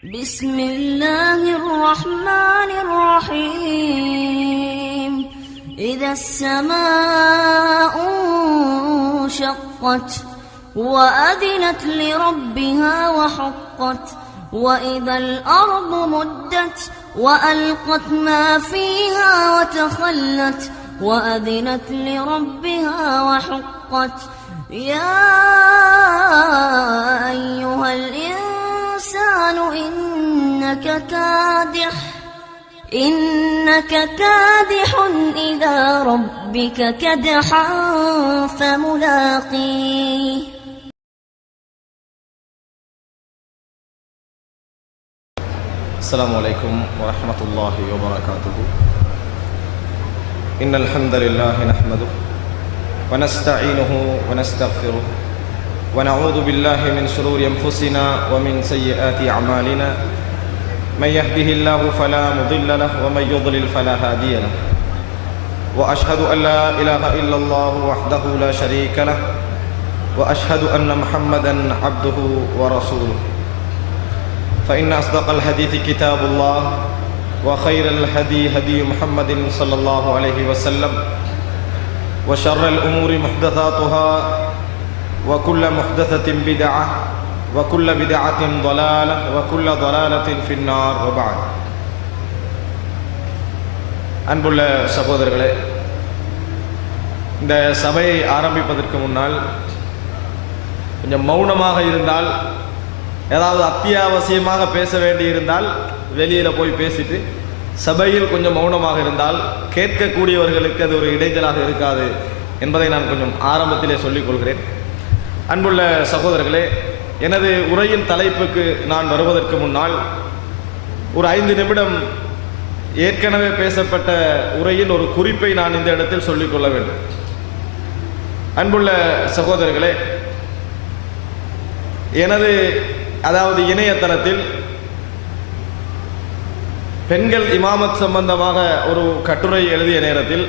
بسم الله الرحمن الرحيم إذا السماء انشقت وأذنت لربها وحقت وإذا الأرض مدت وألقت ما فيها وتخلت وأذنت لربها وحقت يا أيها الإنسان إنك كادح إلى ربك كدحا فملاقيه. السلام عليكم ورحمة الله وبركاته. إن الحمد لله نحمده ونستعينه ونستغفره ونعوذ بالله من شرور أنفسنا ومن سيئات أعمالنا من يهده الله فلا مضل له ومن يضلل فلا هادي له وأشهد أن لا إله إلا الله وحده لا شريك له وأشهد أن محمدا عبده ورسوله فإن أصدق الحديث كتاب الله وخير الهدي هدي محمد صلى الله عليه وسلم وشر الأمور محدثاتها وكل محدثة بدعة وكل بدعة ضلالة وكل ضلالة في النار وبعد. அன்புள்ள சகோதரர்களே, இந்த சபையை ஆரம்பிப்பதற்கு முன்னால் கொஞ்சம் மௌனமாக இருந்தால், ஏதாவது அத்தியாவசியமாக பேச வேண்டி இருந்தால் வெளியில் போய் பேசிட்டு சபையில் கொஞ்சம் மௌனமாக இருந்தால் கேட்கக்கூடியவர்களுக்கு அது ஒரு இடைஞ்சலாக இருக்காது என்பதை நான் கொஞ்சம் ஆரம்பத்திலே சொல்லிக் கொள்கிறேன். அன்புள்ள சகோதரர்களே, எனது உரையின் தலைப்புக்கு நான் வருவதற்கு முன்னால் ஒரு 5 நிமிடம் ஏற்கனவே பேசப்பட்ட உரையின் ஒரு குறிப்பை நான் இந்த இடத்தில் சொல்லிக்கொள்ள வேண்டும். அன்புள்ள சகோதரர்களே, எனது இணையதளத்தில் பெண்கள் இமாமத் சம்பந்தமாக ஒரு கட்டுரை எழுதிய நேரத்தில்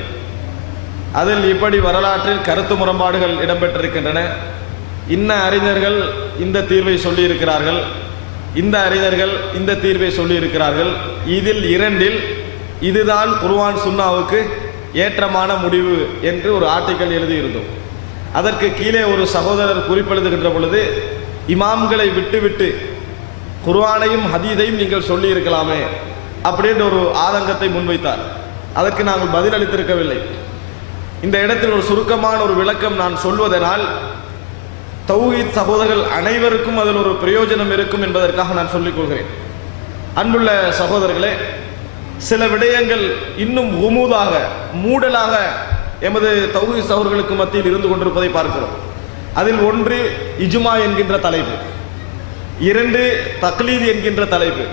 அதில் இப்படி வரலாற்றில் கருத்து முரண்பாடுகள் இடம்பெற்றிருக்கின்றன. இன்ன அறிஞர்கள் இந்த தீர்வை சொல்லியிருக்கிறார்கள், இந்த அறிஞர்கள் இந்த தீர்வை சொல்லியிருக்கிறார்கள், இதில் 2இல் இதுதான் குர்ஆன் சுன்னாவுக்கு ஏற்றமான முடிவு என்று ஒரு ஆர்டிக்கல் எழுதியிருந்தோம். அதற்கு கீழே ஒரு சகோதரர் குறிப்பெழுதுகின்ற பொழுது, இமாம்களை விட்டுவிட்டு குர்ஆனையும் ஹதீஸையும் நீங்கள் சொல்லியிருக்கலாமே அப்படின்ற ஒரு ஆதங்கத்தை முன்வைத்தார். அதற்கு நாங்கள் பதில் அளித்திருக்கவில்லை. இந்த இடத்தில் ஒரு சுருக்கமான ஒரு விளக்கம் நான் சொல்வதனால் தௌஹீத் சகோதரர்கள் அனைவருக்கும் அதில் ஒரு பிரயோஜனம் இருக்கும் என்பதற்காக நான் சொல்லிக் கொள்கிறேன். அன்புள்ள சகோதரர்களே, சில விடயங்கள் இன்னும் குமூதாக மூடலாக எமது தௌஹீத் சகோதரர்களுக்கு மத்தியில் இருந்து கொண்டிருப்பதை பார்க்கிறோம். அதில் 1 இஜ்மா என்கின்ற தலைப்பு, 2 தக்லீத் என்கின்ற தலைப்பு,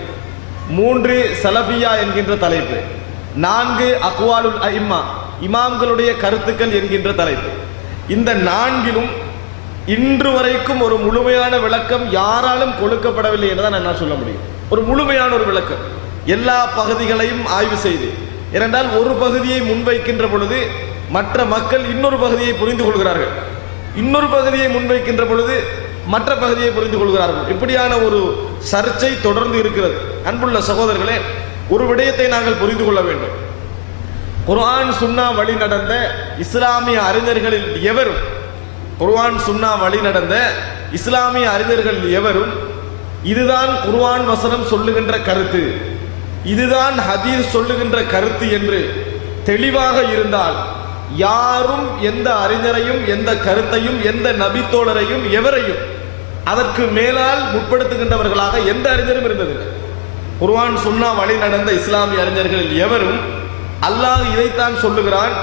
3 சலஃபியா என்கின்ற தலைப்பு, 4 அக்வாலுல் அஇம்மா இமாம்களுடைய கருத்துக்கள் என்கின்ற தலைப்பு. இந்த 4இலும் இன்று வரைக்கும் ஒரு முழுமையான விளக்கம் யாராலும் கொடுக்கப்படவில்லை என்றுதான் நான் சொல்ல முடியும். ஒரு முழுமையான ஒரு விளக்கம் எல்லா பகுதிகளையும் ஆய்வு செய்து, ஏனென்றால் ஒரு பகுதியை முன்வைக்கின்ற பொழுது மற்ற மக்கள் இன்னொரு பகுதியை புரிந்து கொள்கிறார்கள், இன்னொரு பகுதியை முன்வைக்கின்ற பொழுது மற்ற பகுதியை புரிந்து கொள்கிறார்கள். இப்படியான ஒரு சர்ச்சை தொடர்ந்து இருக்கிறது. அன்புள்ள சகோதரர்களே, ஒரு விடயத்தை நாங்கள் புரிந்து கொள்ள வேண்டும். குர்ஆன் சுன்னா வழி நடந்த இஸ்லாமிய அறிஞர்களில் எவரும், குர்ஆன் சுன்னா வழி நடந்த இஸ்லாமிய அறிஞர்கள் எவரும் இதுதான் குர்ஆன் வசனம் சொல்லுகின்ற கருத்து, இதுதான் ஹதீஸ் சொல்லுகின்ற கருத்து என்று தெளிவாக இருந்தால் யாரும் எந்த அறிஞரையும் எந்த கருத்தையும் எந்த நபித்தோழரையும் எவரையும் அதற்கு மேலால் முற்படுத்துகின்றவர்களாக எந்த அறிஞரும் இருந்ததில்லை. குர்ஆன் சுன்னா வழி நடந்த இஸ்லாமிய அறிஞர்களில் எவரும் அல்லாஹ் இதைத்தான் சொல்லுகிறான்,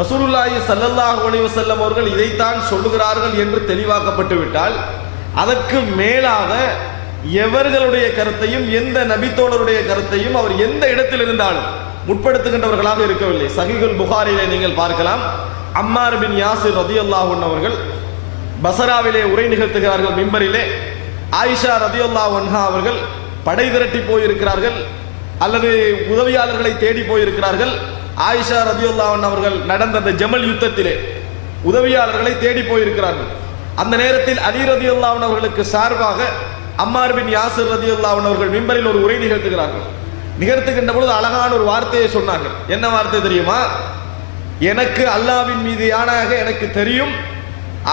ரசூலுல்லாஹி ஸல்லல்லாஹு அலைஹி வஸல்லம் அவர்கள் இதைத்தான் சொல்லுகிறார்கள் என்று தெளிவாக்கப்பட்டு விட்டால் அதற்கு மேலாக எவர்களுடைய கருத்தையும் எந்த நபித்தோழருடைய கருத்தையும் அவர் எந்த இடத்தில் இருந்தாலும் முற்படுத்துகின்றவர்களாக இருக்கவில்லை. சஹீஹுல் புகாரியிலே நீங்கள் பார்க்கலாம், அம்மார் பின் யாசிர் ரலியல்லாஹு அன்ஹு அவர்கள் பஸராவிலே உரை நிகழ்த்துகிறார்கள். மிம்பரிலே ஆயிஷா ரலியல்லாஹு அன்ஹா அவர்கள் படை திரட்டி போயிருக்கிறார்கள் அல்லது உதவியாளர்களை தேடி போயிருக்கிறார்கள். ஆயிஷா ரலியல்லாஹு அன்ஹா அவர்கள் நடந்த அந்த ஜமல் யுத்தத்திலே உதவியாளர்களை தேடி போயிருக்கிறார்கள். அந்த நேரத்தில் அலி ரலியல்லாஹு அன்ஹு அவர்களுக்கு சார்பாக அம்மார் பின் யாசிர் ரலியல்லாஹு அன்ஹு அவர்கள் மிம்பரில் ஒரு உரை நிகழ்த்துகிறார்கள். நிகழ்த்துகின்ற பொழுது அழகான ஒரு வார்த்தையை சொன்னார்கள். என்ன வார்த்தை தெரியுமா? எனக்கு அல்லாஹ்வின் மீது ஆணையாக எனக்கு தெரியும்,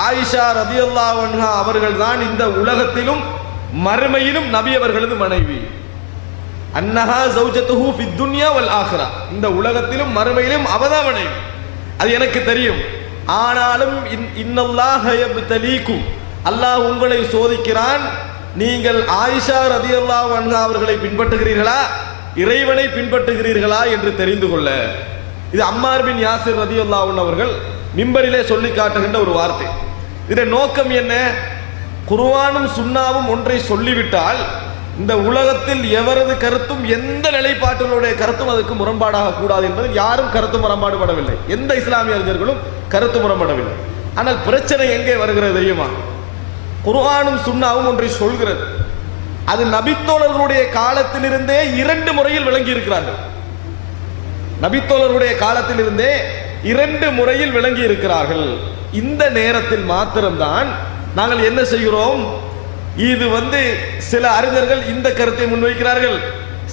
ஆயிஷா ரலியல்லாஹு அன்ஹா அவர்கள் தான் இந்த உலகத்திலும் மறுமையிலும் நபி அவர்களது மனைவி. அன்னஹா ஜௌஜத்துஹு ஃபித் துன்யா வல் ஆখিরা, இந்த உலகத்திலும் மறுமையிலும் அவதான் மனைவி, அது எனக்கு தெரியும். ஆனாலும் இன்னல்லாஹ யப்தலீக்கும், அல்லாஹ் உங்களை சோதிக்கிறான். நீங்கள் ஆயிஷா ரலியல்லாஹு அன்ஹா அவர்களை பின்பற்றுகிறீர்களா, இறைவனை பின்பற்றுகிறீர்களா என்று தெரிந்து கொள்ள. இது அம்மார் பின் யாசிர் ரலியல்லாஹு அன்ஹு அவர்கள் மிம்பரிலே சொல்லி காட்டுகின்ற ஒரு வார்த்தை. இதன் நோக்கம் என்ன? குர்ஆனும் சுன்னாவும் ஒன்றை சொல்லிவிட்டால் இந்த உலகத்தில் எவரது கருத்தும் எந்த நிலைப்பாட்டினுடைய கருத்தும் அதுக்கு முரண்பாடாக கூடாது என்பது யாரும் கருத்து முரண்பாடு படவில்லை. எந்த இஸ்லாமிய அறிஞர்களும் கருத்து முரண்படவில்லை. ஆனால் பிரச்சனை எங்கே வருகிறது தெரியுமா? குர்ஆனும் சுன்னாவும் ஒன்றை சொல்கிறது, அது நபித்தோழர்களுடைய காலத்திலிருந்தே 2 முறையில் விளங்கி இருக்கிறார்கள். நபித்தோழர்களுடைய காலத்திலிருந்தே 2 முறையில் விளங்கி இருக்கிறார்கள். இந்த நேரத்தில் மாத்திரம்தான் நாங்கள் என்ன செய்கிறோம்? இது சில அறிஞர்கள் இந்த கருத்தை முன்வைக்கிறார்கள்,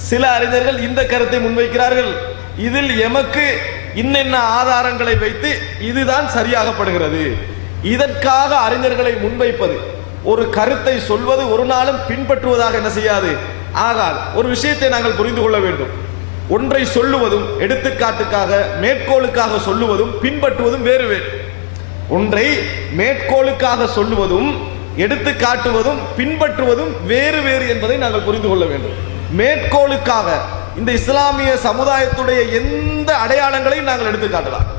சில அறிஞர்கள் இந்த கருத்தை முன்வைக்கிறார்கள். இதில் எமக்கு இன்னென்ன ஆதாரங்களை வைத்து இதுதான் சரியாகப்படுகிறது. இதற்காக அறிஞர்களை முன்வைப்பது, ஒரு கருத்தை சொல்வது ஒரு நாளும் பின்பற்றுவதாக என்ன செய்யாது, ஆகாது. ஒரு விஷயத்தை நாங்கள் புரிந்து கொள்ள வேண்டும். ஒன்றை சொல்லுவதும் எடுத்துக்காட்டுக்காக மேற்கோளுக்காக சொல்லுவதும் பின்பற்றுவதும் வேறு வேறு. ஒன்றை மேற்கோளுக்காக சொல்லுவதும் எடுத்து காட்டுவதும் பின்பற்றுவதும் வேறு வேறு என்பதை நாங்கள் புரிந்து கொள்ள வேண்டும். மேற்கோளுக்காக இந்த இஸ்லாமிய சமுதாயத்துடைய எந்த அடையாளங்களையும் நாங்கள் எடுத்து காட்டலாம்,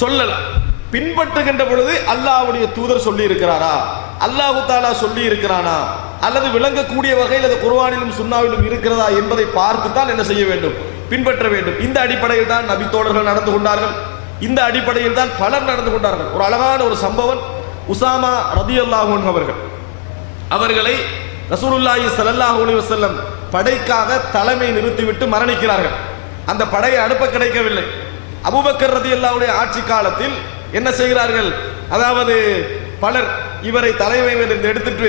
சொல்லலாம். பின்பற்றுகின்ற பொழுது அல்லாஹ்வுடைய தூதர் சொல்லி இருக்கிறாரா, அல்லாஹு தாலா சொல்லி இருக்கிறானா, அல்லது விளங்கக்கூடிய வகையில் அது குர்ஆனிலும் சுன்னாவிலும் இருக்கிறதா என்பதை பார்த்துத்தான் என்ன செய்ய வேண்டும், பின்பற்ற வேண்டும். இந்த அடிப்படையில் தான் நபி தோழர்கள் நடந்து கொண்டார்கள். இந்த அடிப்படையில் தான் பலர் நடந்து கொண்டார்கள். ஒரு அழகான ஒரு சம்பவம், உசாமா ரலியல்லாஹு அன்ஹு அவர்களை ரசூலுல்லாஹி ஸல்லல்லாஹு அலைஹி வஸல்லம் படைக்காக தலைமை நிறுத்திவிட்டு மரணிக்கிறார்கள். அந்த படையை அனுப்ப கிடைக்கவில்லை. அபூபக்கர் ரலியல்லாஹுடைய ஆட்சி காலத்தில் என்ன செய்கிறார்கள், அதாவது பலர் இவரை தலைமையிலிருந்து எடுத்துட்டு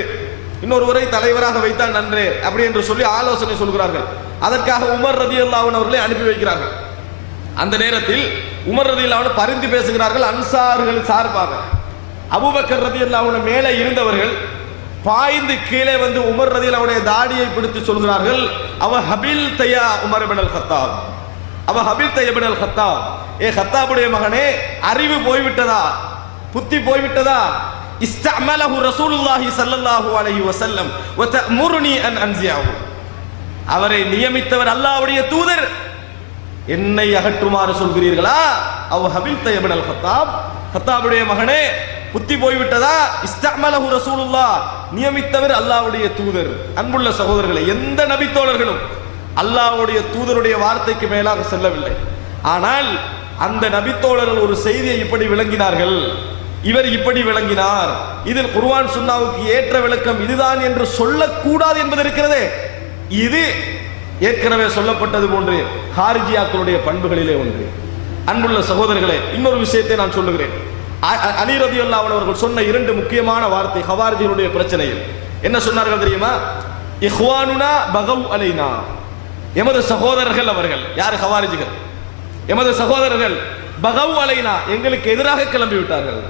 இன்னொருவரை தலைவராக வைத்தால் நன்றே அப்படி என்று சொல்லி ஆலோசனை சொல்கிறார்கள். அதற்காக உமர் ரலியல்லாஹு அன்ஹு அவர்களை அனுப்பி வைக்கிறார்கள். அந்த நேரத்தில் உமர் ரலியல்லாஹு அன்ஹு பரிந்து பேசுகிறார்கள் அன்சார்கள் சார்பாக. அபூபக்கர் ரலியல்லாஹு அன்ஹு மேலே இருந்தவர்கள் பாய்ந்து கீழே உமர் ரலியல்லாஹு அன்ஹுடைய தாடியை பிடித்து சொல்கிறார்கள், அவ ஹபில் தயா உமர் இப்னு அல் கத்தாப், அவ ஹபில் தயா இப்னு அல் கத்தாப், ஏ கத்தாபுடைய மகனே, அறிவு போய்விட்டதா, புத்தி போய்விட்டதா? இஸ்தஅமலஹு ரசூலுல்லாஹி ஸல்லல்லாஹு அலைஹி வஸல்லம் வ தஅமுருனி அன் அன்ஸியஹு, அவரை நியமித்தவர் அல்லாஹ்வுடைய தூதர், என்னை அகற்றுமாறு சொல்கிறீர்களா? அவ ஹபில் தயா இப்னு அல் கத்தாப், கத்தாபுடைய மகனே, புத்தி போய்விட்டதா? இஸ்தஅமலஹு ரசூலுல்லாஹ், நியமித்தவர் அல்லாஹ்வுடைய தூதர். அன்புள்ள சகோதரர்களே, எந்த நபி தோழர்களும் அல்லாஹ்வுடைய தூதருடைய வார்த்தைக்கு மேலாக செல்லவில்லை. ஆனால் அந்த நபி தோழர்கள் ஒரு செய்தியை இப்படி விளங்கினார்கள், இவர் இப்படி விளங்கினார், இதில் குர்ஆன் சுன்னாவுக்கு ஏற்ற விளக்கம் இதுதான் என்று சொல்லக்கூடாது என்பது இருக்கிறதே, இது ஏற்கனவே சொல்லப்பட்டது போன்று ஹாரிஜியாக்களுடைய பண்புகளிலே ஒன்று. அன்புள்ள சகோதரர்களே, இன்னொரு விஷயத்தை நான் சொல்லுகிறேன். அலி ரலியல்லாஹு அன்ஹு அவர்கள் சொன்ன 2 முக்கியமான வார்த்தை ஹவாரிஜிகளுடைய பிரச்சனையில் என்ன சொன்னார்கள் தெரியுமா? இஹ்வானுனா பகவ் அலைனா, எமது சகோதரர்கள் அவர்கள். யார்? ஹவாரிஜிகள். எமது சகோதரர்கள் பகவ் அலைனா, எங்களுக்கு எதிராக கிளம்பி விட்டார்கள்.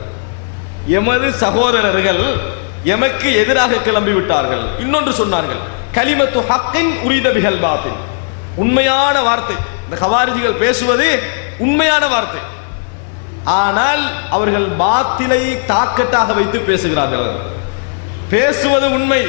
எமது சகோதரர்கள் எமக்கு எதிராக கிளம்பி விட்டார்கள். இன்னொன்று சொன்னார்கள், கலிமத்து ஹக்கின் உரித பிஹல் பாத்தில், உண்மையான வார்த்தை. இந்த ஹவாரிஜிகள் பேசுவது உண்மையான வார்த்தை, ஆனால் அவர்கள் பாத்திலை தாக்கட்டாக வைத்து பேசுகிறார்கள். பேசுவது உண்மை,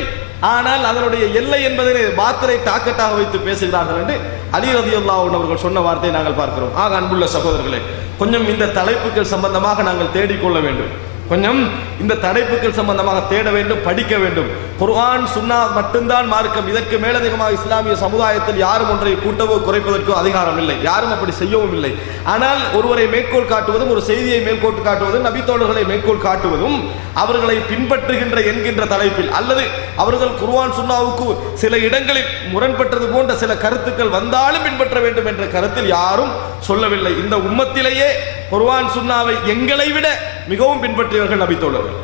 ஆனால் அதனுடைய எல்லை என்பதை பாத்திலை தாக்கட்டாக வைத்து பேசுகிறார்கள் என்று அலி ரலியல்லாஹு அன்ஹு அவர்கள் சொன்ன வார்த்தையை நாங்கள் பார்க்கிறோம். ஆக அன்புள்ள சகோதரர்களே, கொஞ்சம் இந்த தலைப்புகள் சம்பந்தமாக நாங்கள் தேடிக்கொள்ள வேண்டும், கொஞ்சம் இந்த தலைப்புகள் சம்பந்தமாக தேட வேண்டும், படிக்க வேண்டும். குர்ஆன் சுன்னா மட்டும்தான் மார்க்கம். இதற்கு மேலதிகமாக இஸ்லாமிய சமுதாயத்தில் யாரும் ஒன்றை கூட்டவோ குறைப்பதற்கோ அதிகாரம் இல்லை, யாரும் அப்படி செய்யவும் இல்லை. ஆனால் ஒருவரை மேற்கோள் காட்டுவதும், ஒரு செய்தியை மேற்கோள் காட்டுவதும், நபித்தோழர்களை மேற்கோள் காட்டுவதும், அவர்களை பின்பற்றுகின்ற என்கின்ற தலைப்பில், அல்லது அவர்கள் குர்ஆன் சுன்னாவுக்கு சில இடங்களில் முரண்பட்டது போன்ற சில கருத்துக்கள் வந்தாலும் பின்பற்ற வேண்டும் என்ற கருத்தில் யாரும் சொல்லவில்லை. இந்த உம்மத்திலேயே குர்ஆன் சுன்னாவை எங்களை விட மிகவும் பின்பற்றியவர்கள் நபித்தோழர்கள்.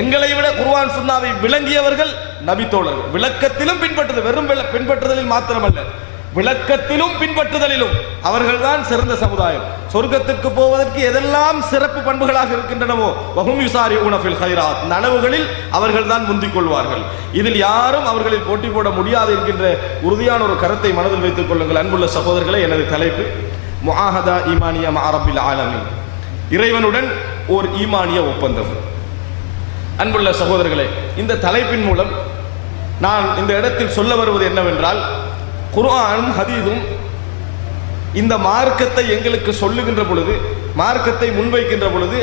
எங்களை விட குர்ஆன் சுன்னாவை விளங்கியவர்கள் நபி தோழர்கள். விளக்கத்திலும் பின்பற்றுதல், வெறும் பின்பற்றுதலில் மாத்திரமல்ல, விளக்கத்திலும் பின்பற்றுதலிலும் அவர்கள்தான் சிறந்த சமுதாயம். சொர்க்கத்திற்கு போவதற்கு எதெல்லாம் சிறப்பு பண்புகளாக இருக்கின்றனவோ வஹும் யுசாரிஊன ஃபில் கைராத், நனவுகளில் அவர்கள்தான் முந்திக் கொள்வார்கள். இதில் யாரும் அவர்களில் போட்டி போட முடியாது என்கின்ற உறுதியான ஒரு கருத்தை மனதில் வைத்துக் கொள்ளுங்கள். அன்புள்ள சகோதரர்களே, எனது தலைப்பு முஆஹதா ஈமானியா மஅ ரப்பில் ஆலமீன், இறைவனுடன் ஓர் ஈமானிய ஒப்பந்தம். அன்புள்ள சகோதரர்களே, இந்த தலைப்பின் மூலம் நான் இந்த இடத்தில் சொல்ல வருவது என்னவென்றால், குர்ஆனும் ஹதீஸும் இந்த மார்க்கத்தை எங்களுக்கு சொல்லுகின்ற பொழுது, மார்க்கத்தை முன்வைக்கின்ற பொழுது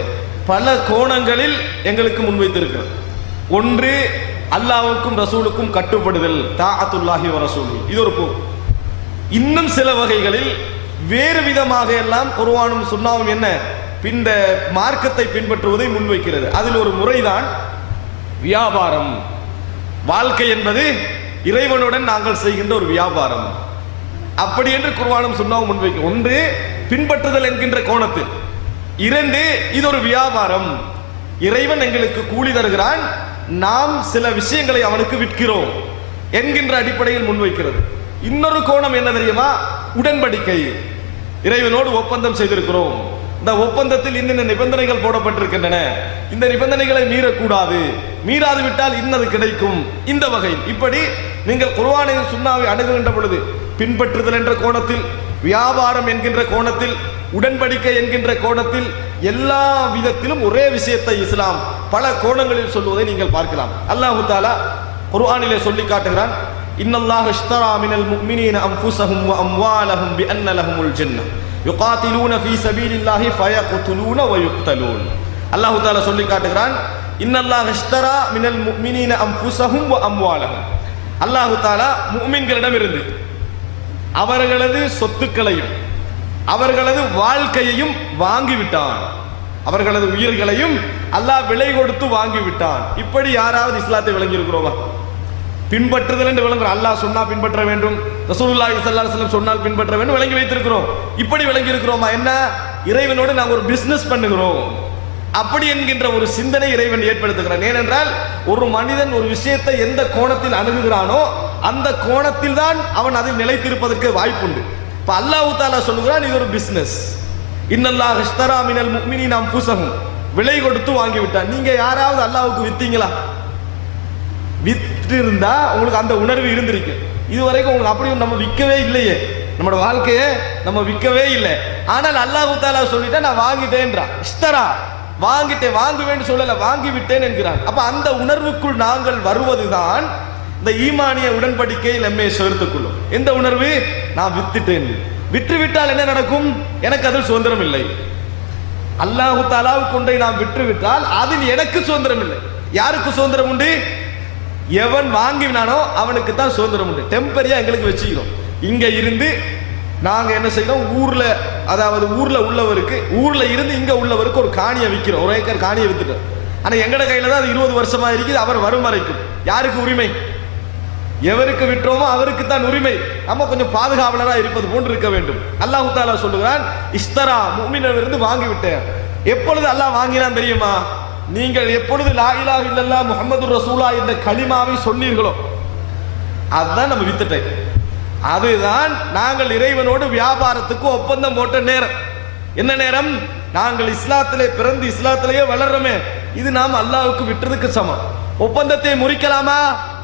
பல கோணங்களில் எங்களுக்கு முன்வைத்திருக்கிறது. ஒன்று, அல்லாஹ்வுக்கும் ரசூலுக்கும் கட்டுப்படுதல், தாஅத்துல்லாஹி வ ரசூலி, இது ஒரு போக்கு. இன்னும் சில வகைகளில் வேறு விதமாக எல்லாம் குர்ஆனும் சுன்னாவும் என்ன இந்த மார்க்கத்தை பின்பற்றுவதை முன்வைக்கிறது. அதில் ஒரு முறைதான் வியாபாரம். வாழ்க்கை என்பது இறைவனுடன் நாங்கள் செய்கின்ற ஒரு வியாபாரம். அப்படி என்று குர்ஆனும் சுன்னாவும் முன்வைக்கும். ஒன்று, பின்பற்றுதல் என்கின்ற கோணத்தில். இரண்டு, இது ஒரு வியாபாரம். இறைவன் எங்களுக்கு கூலி தருகிறான், நாம் சில விஷயங்களை அவனுக்கு விற்கிறோம் என்கின்ற அடிப்படையில் முன்வைக்கிறது. இன்னொரு கோணம் என்ன தெரியுமா? உடன்படிக்கை. இறைவனோடு ஒப்பந்தம் செய்திருக்கிறோம், இந்த ஒப்பந்தத்தில் இன்னென்ன நிபந்தனைகள் போடப்பட்டிருக்கின்றன, இந்த நிபந்தனைகளை மீறக்கூடாது, மீறாது விட்டால் இன்னது கிடைக்கும், இந்த வகை. இப்படி நீங்கள் குர்ஆனை சுன்னாவை அணுகுகின்ற பொழுது பின்பற்றுதல் என்ற கோணத்தில், வியாபாரம் என்கின்ற கோணத்தில், உடன்படிக்கை என்கின்ற கோணத்தில், எல்லா விதத்திலும் ஒரே விஷயத்தை இஸ்லாம் பல கோணங்களில் சொல்வதை நீங்கள் பார்க்கலாம். அல்லாஹ் தஆலா குர்ஆனிலே சொல்லி காட்டுகிறான், இன்னல்லாஹ இஷ்தரா மினல் முஃமினீன அன்ஃபுஸஹும் வ அம்வாலஹும் பிஅன்ன லஹுமுல் ஜன்னah யுகாத்திலூன ஃபீ ஸபீலில்லாஹி ஃபயக்துலூன வ யுக்தலூன். அல்லாஹ் தஆலா சொல்லி காட்டுகிறான், இன்னல்லாஹ இஷ்தரா மினல் முஃமினீன அன்ஃபுஸஹும் வ அம்வாலஹும். அல்லாஹ் தஆலா முஃமின்களிடமிருந்து அவர்களது சொத்துக்களையும் அவர்களது வாழ்க்கையையும் வாங்கிவிட்டான். அவர்களது உயிர்களையும் அல்லாஹ் விலை கொடுத்து வாங்கிவிட்டான். இப்படி யாராவது இஸ்லாத்தை விளங்கி இருக்கிறோமா? பின்பற்றுதல் என்று விளங்குறோம். அல்லாஹ் சொன்னா பின்பற்ற வேண்டும், ரசூலுல்லாஹி ஸல்லல்லாஹு அலைஹி வஸல்லம் சொன்னால் பின்பற்ற வேண்டும், விளங்கி வைத்திருக்கிறோம். இப்படி விளங்கி இருக்கிறோமா? என்ன, இறைவனோடு நாங்கள் ஒரு பிசினஸ் பண்ணுகிறோம் அப்படி என்கின்ற ஒரு சிந்தனை இறைவன் ஏற்படுத்துகிறான். ஏனென்றால் ஒரு மனிதன் ஒரு விஷயத்தை எந்த கோணத்தில் அணுகுகிறானோ அந்த கோணத்தில் தான் அவன் அதில் நிலைத்திருப்பதற்கு வாய்ப்புண்டு. இப்ப அல்லாஹ் தஆலா சொல்லுகிறான், இது ஒரு பிசினஸ். இன்னல்லாஹ் இஷ்தரா மினல் முஃமினீன அன்ஃபுஸஹும், விலை கொடுத்து வாங்கி விட்டான். நீங்க யாராவது அல்லாஹ்வுக்கு வித்தீங்களா? வித்து இருந்தா உங்களுக்கு அந்த உணர்வு இருந்திருக்கு. இதுவரைக்கும் உங்களுக்கு அப்படியும் நம்ம விற்கவே இல்லையே, நம்மளோட வாழ்க்கையை நம்ம விற்கவே இல்லை. ஆனால் அல்லாஹ் தஆலா சொல்லிட்டா நான் வாங்கிட்டேன்றான். இஷ்தரா, வாங்கிட்டேன், வாங்குவேன்னு சொல்லல, வாங்கி விட்டேன் என்கிறான். அப்ப அந்த உணர்வுக்குள் நாங்கள் வருவதுதான் இந்த ஈமானிய உடன்படிக்கையில் நம்மை சேர்த்துக்கொள்ளும். எந்த உணர்வு? நான் வித்துட்டேன். விற்று விட்டால் என்ன நடக்கும்? எனக்கு அதில் சுதந்திரம் இல்லை. அல்லாஹ் தஆலாவுக்கு ஒன்றை நாம் விற்று விட்டால் அதில் எனக்கு சுதந்திரம் இல்லை. யாருக்கு சுதந்திரம் உண்டு? எவன் வாங்கினானோ அவனுக்கு தான் சுதந்திரம் உண்டு. டெம்பரரியா எங்களுக்கு வச்சுக்கிறோம். இங்க இருந்து நாங்க என்ன செய்யறோம்? ஊர்ல, அதாவது ஊர்ல உள்ளவருக்கு, ஊர்ல இருந்து இங்க உள்ளவருக்கு ஒரு காணியை விற்கிறோம். ஒரு ஏக்கர் காணியை வித்துட்டோம். ஆனா எங்கட கையில தான் அது 20 வருஷமா இருக்குது. அவர் வரும் வரைக்கும் யாருக்கு உரிமை? எவருக்கு விற்றோமோ அவருக்கு தான் உரிமை. நம்ம கொஞ்சம் பாதுகாவலரா இருப்பது போன்று இருக்க வேண்டும். அல்லாஹ் தஆலா சொல்லுகிறான், இஸ்தரா, முஃமினிலிருந்து வாங்கி விட்டேன். எப்பொழுது அல்லாஹ் வாங்கினான் தெரியுமா? நீங்கள் எப்பொழுது லா இலாஹ இல்லல்லாஹ் முஹம்மதுர் ரசூலுல்லாஹ் என்ற கலிமாவை சொன்னீர்களோ அதுதான் நம்ம வித்துட்டேன். அதுதான் நாங்கள் இறைவனோடு வியாபாரத்துக்கு ஒப்பந்தம் போட்ட நேரம். என்ன நேரம்? நாங்கள் இஸ்லாத்திலே பிறந்து இஸ்லாத்திலேயே வளர்றோமே, இது நாம் அல்லாஹ்வுக்கு விட்டதுக்கு சமம். ஒப்பந்தத்தை முறிக்கலாமா?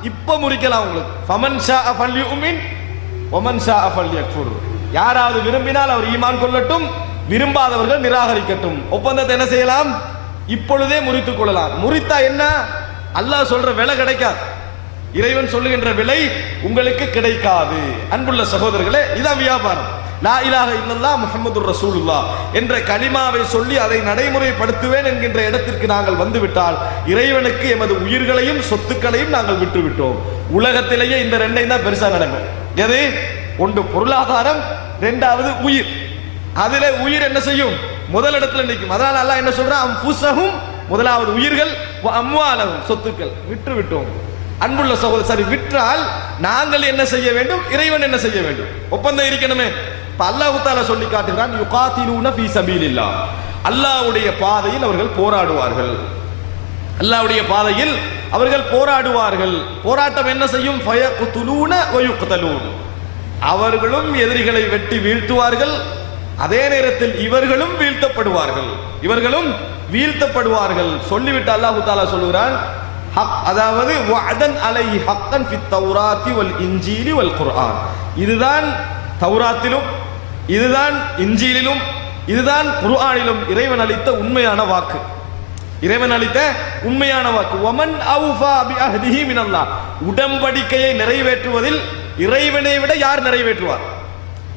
இப்ப முறிக்கலாம். உங்களுக்கு ஃபமன் ஷாஅ ஃபல்யுமின் வமன் ஷாஅ ஃபல்யக்ஃபுர். யாராவது விரும்பினால் அவர் ஈமான் கொள்ளட்டும், விரும்பாதவர்கள் நிராகரிக்கட்டும். ஒப்பந்தத்தை என்ன செய்யலாம்? இப்பொழுதே முறித்துக் கொள்ளலாம். முறித்தா என்ன? அல்லாஹ் சொல்ற விலை கிடைக்காது, இறைவன் சொல்லுகின்ற விலை உங்களுக்கு கிடைக்காது. அன்புள்ள சகோதரர்களே, இதான் வியாபாரம். லா இலாஹ இல்லல்லாஹ் முஹம்மதுர் ரசூலுல்லாஹ் என்ற கலிமாவை சொல்லி அதை நடைமுறைப்படுத்துவேன் என்கின்ற இடத்திற்கு நாங்கள் வந்துவிட்டால் இறைவனுக்கு எமது உயிர்களையும் சொத்துக்களையும் நாங்கள் விட்டுவிட்டோம். உலகத்திலேயே இந்த ரெண்டையும் தான் பெருசா நடக்கும். எது? ஒன்று பொருளாதாரம், இரண்டாவது உயிர். அதிலே உயிர் என்ன செய்யும்? முதலிடத்துல நிற்கும். அதனால அல்லாஹ் என்ன சொல்றான்? அன்ஃபுஸஹும், முதலாவது உயிர்கள், வ அம்வாலஹும், சொத்துக்கள் விட்டு விட்டோம். அன்புள்ள சகோதரர், சரி, விற்றால் நாங்கள் என்ன செய்ய வேண்டும்? இறைவன் என்ன செய்ய வேண்டும்? ஒப்பந்தம் இருக்கணுமே. இப்ப அல்லாஹ் தஆலா சொல்லி காட்டுகிறான், யுகாத்திலூன ஃபீ ஸபீலில்லாஹ், அல்லாஹ்வுடைய பாதையில் அவர்கள் போராடுவார்கள். அல்லாஹ்வுடைய பாதையில் அவர்கள் போராடுவார்கள். போராட்டம் என்ன செய்யும்? ஃபயக்துலூன வயுக்தலூன். அவர்களும் எதிரிகளை வெட்டி வீழ்த்துவார்கள், அதே நேரத்தில் இவர்களும் வீழ்த்தப்படுவார்கள். சொல்லிவிட்டு அல்லாஹ் தஆலா சொல்கிறான், அதாவது வஅதன் அலைஹி ஹக்கன் ஃபித் தௌராத்தி வல் இன்ஜீலி வல் குர்ஆன். இதுதான் தௌராத்திலும், இதுதான் இன்ஜீலிலும், இதுதான் குர்ஆனிலும் இறைவன் அளித்த உண்மையான வாக்கு. வமன் அவ்ஃபா பிஅஹ்திஹி மினல்லாஹ். உடன்படிக்கையை நிறைவேற்றுவதில் இறைவனை விட யார் நிறைவேற்றுவார்?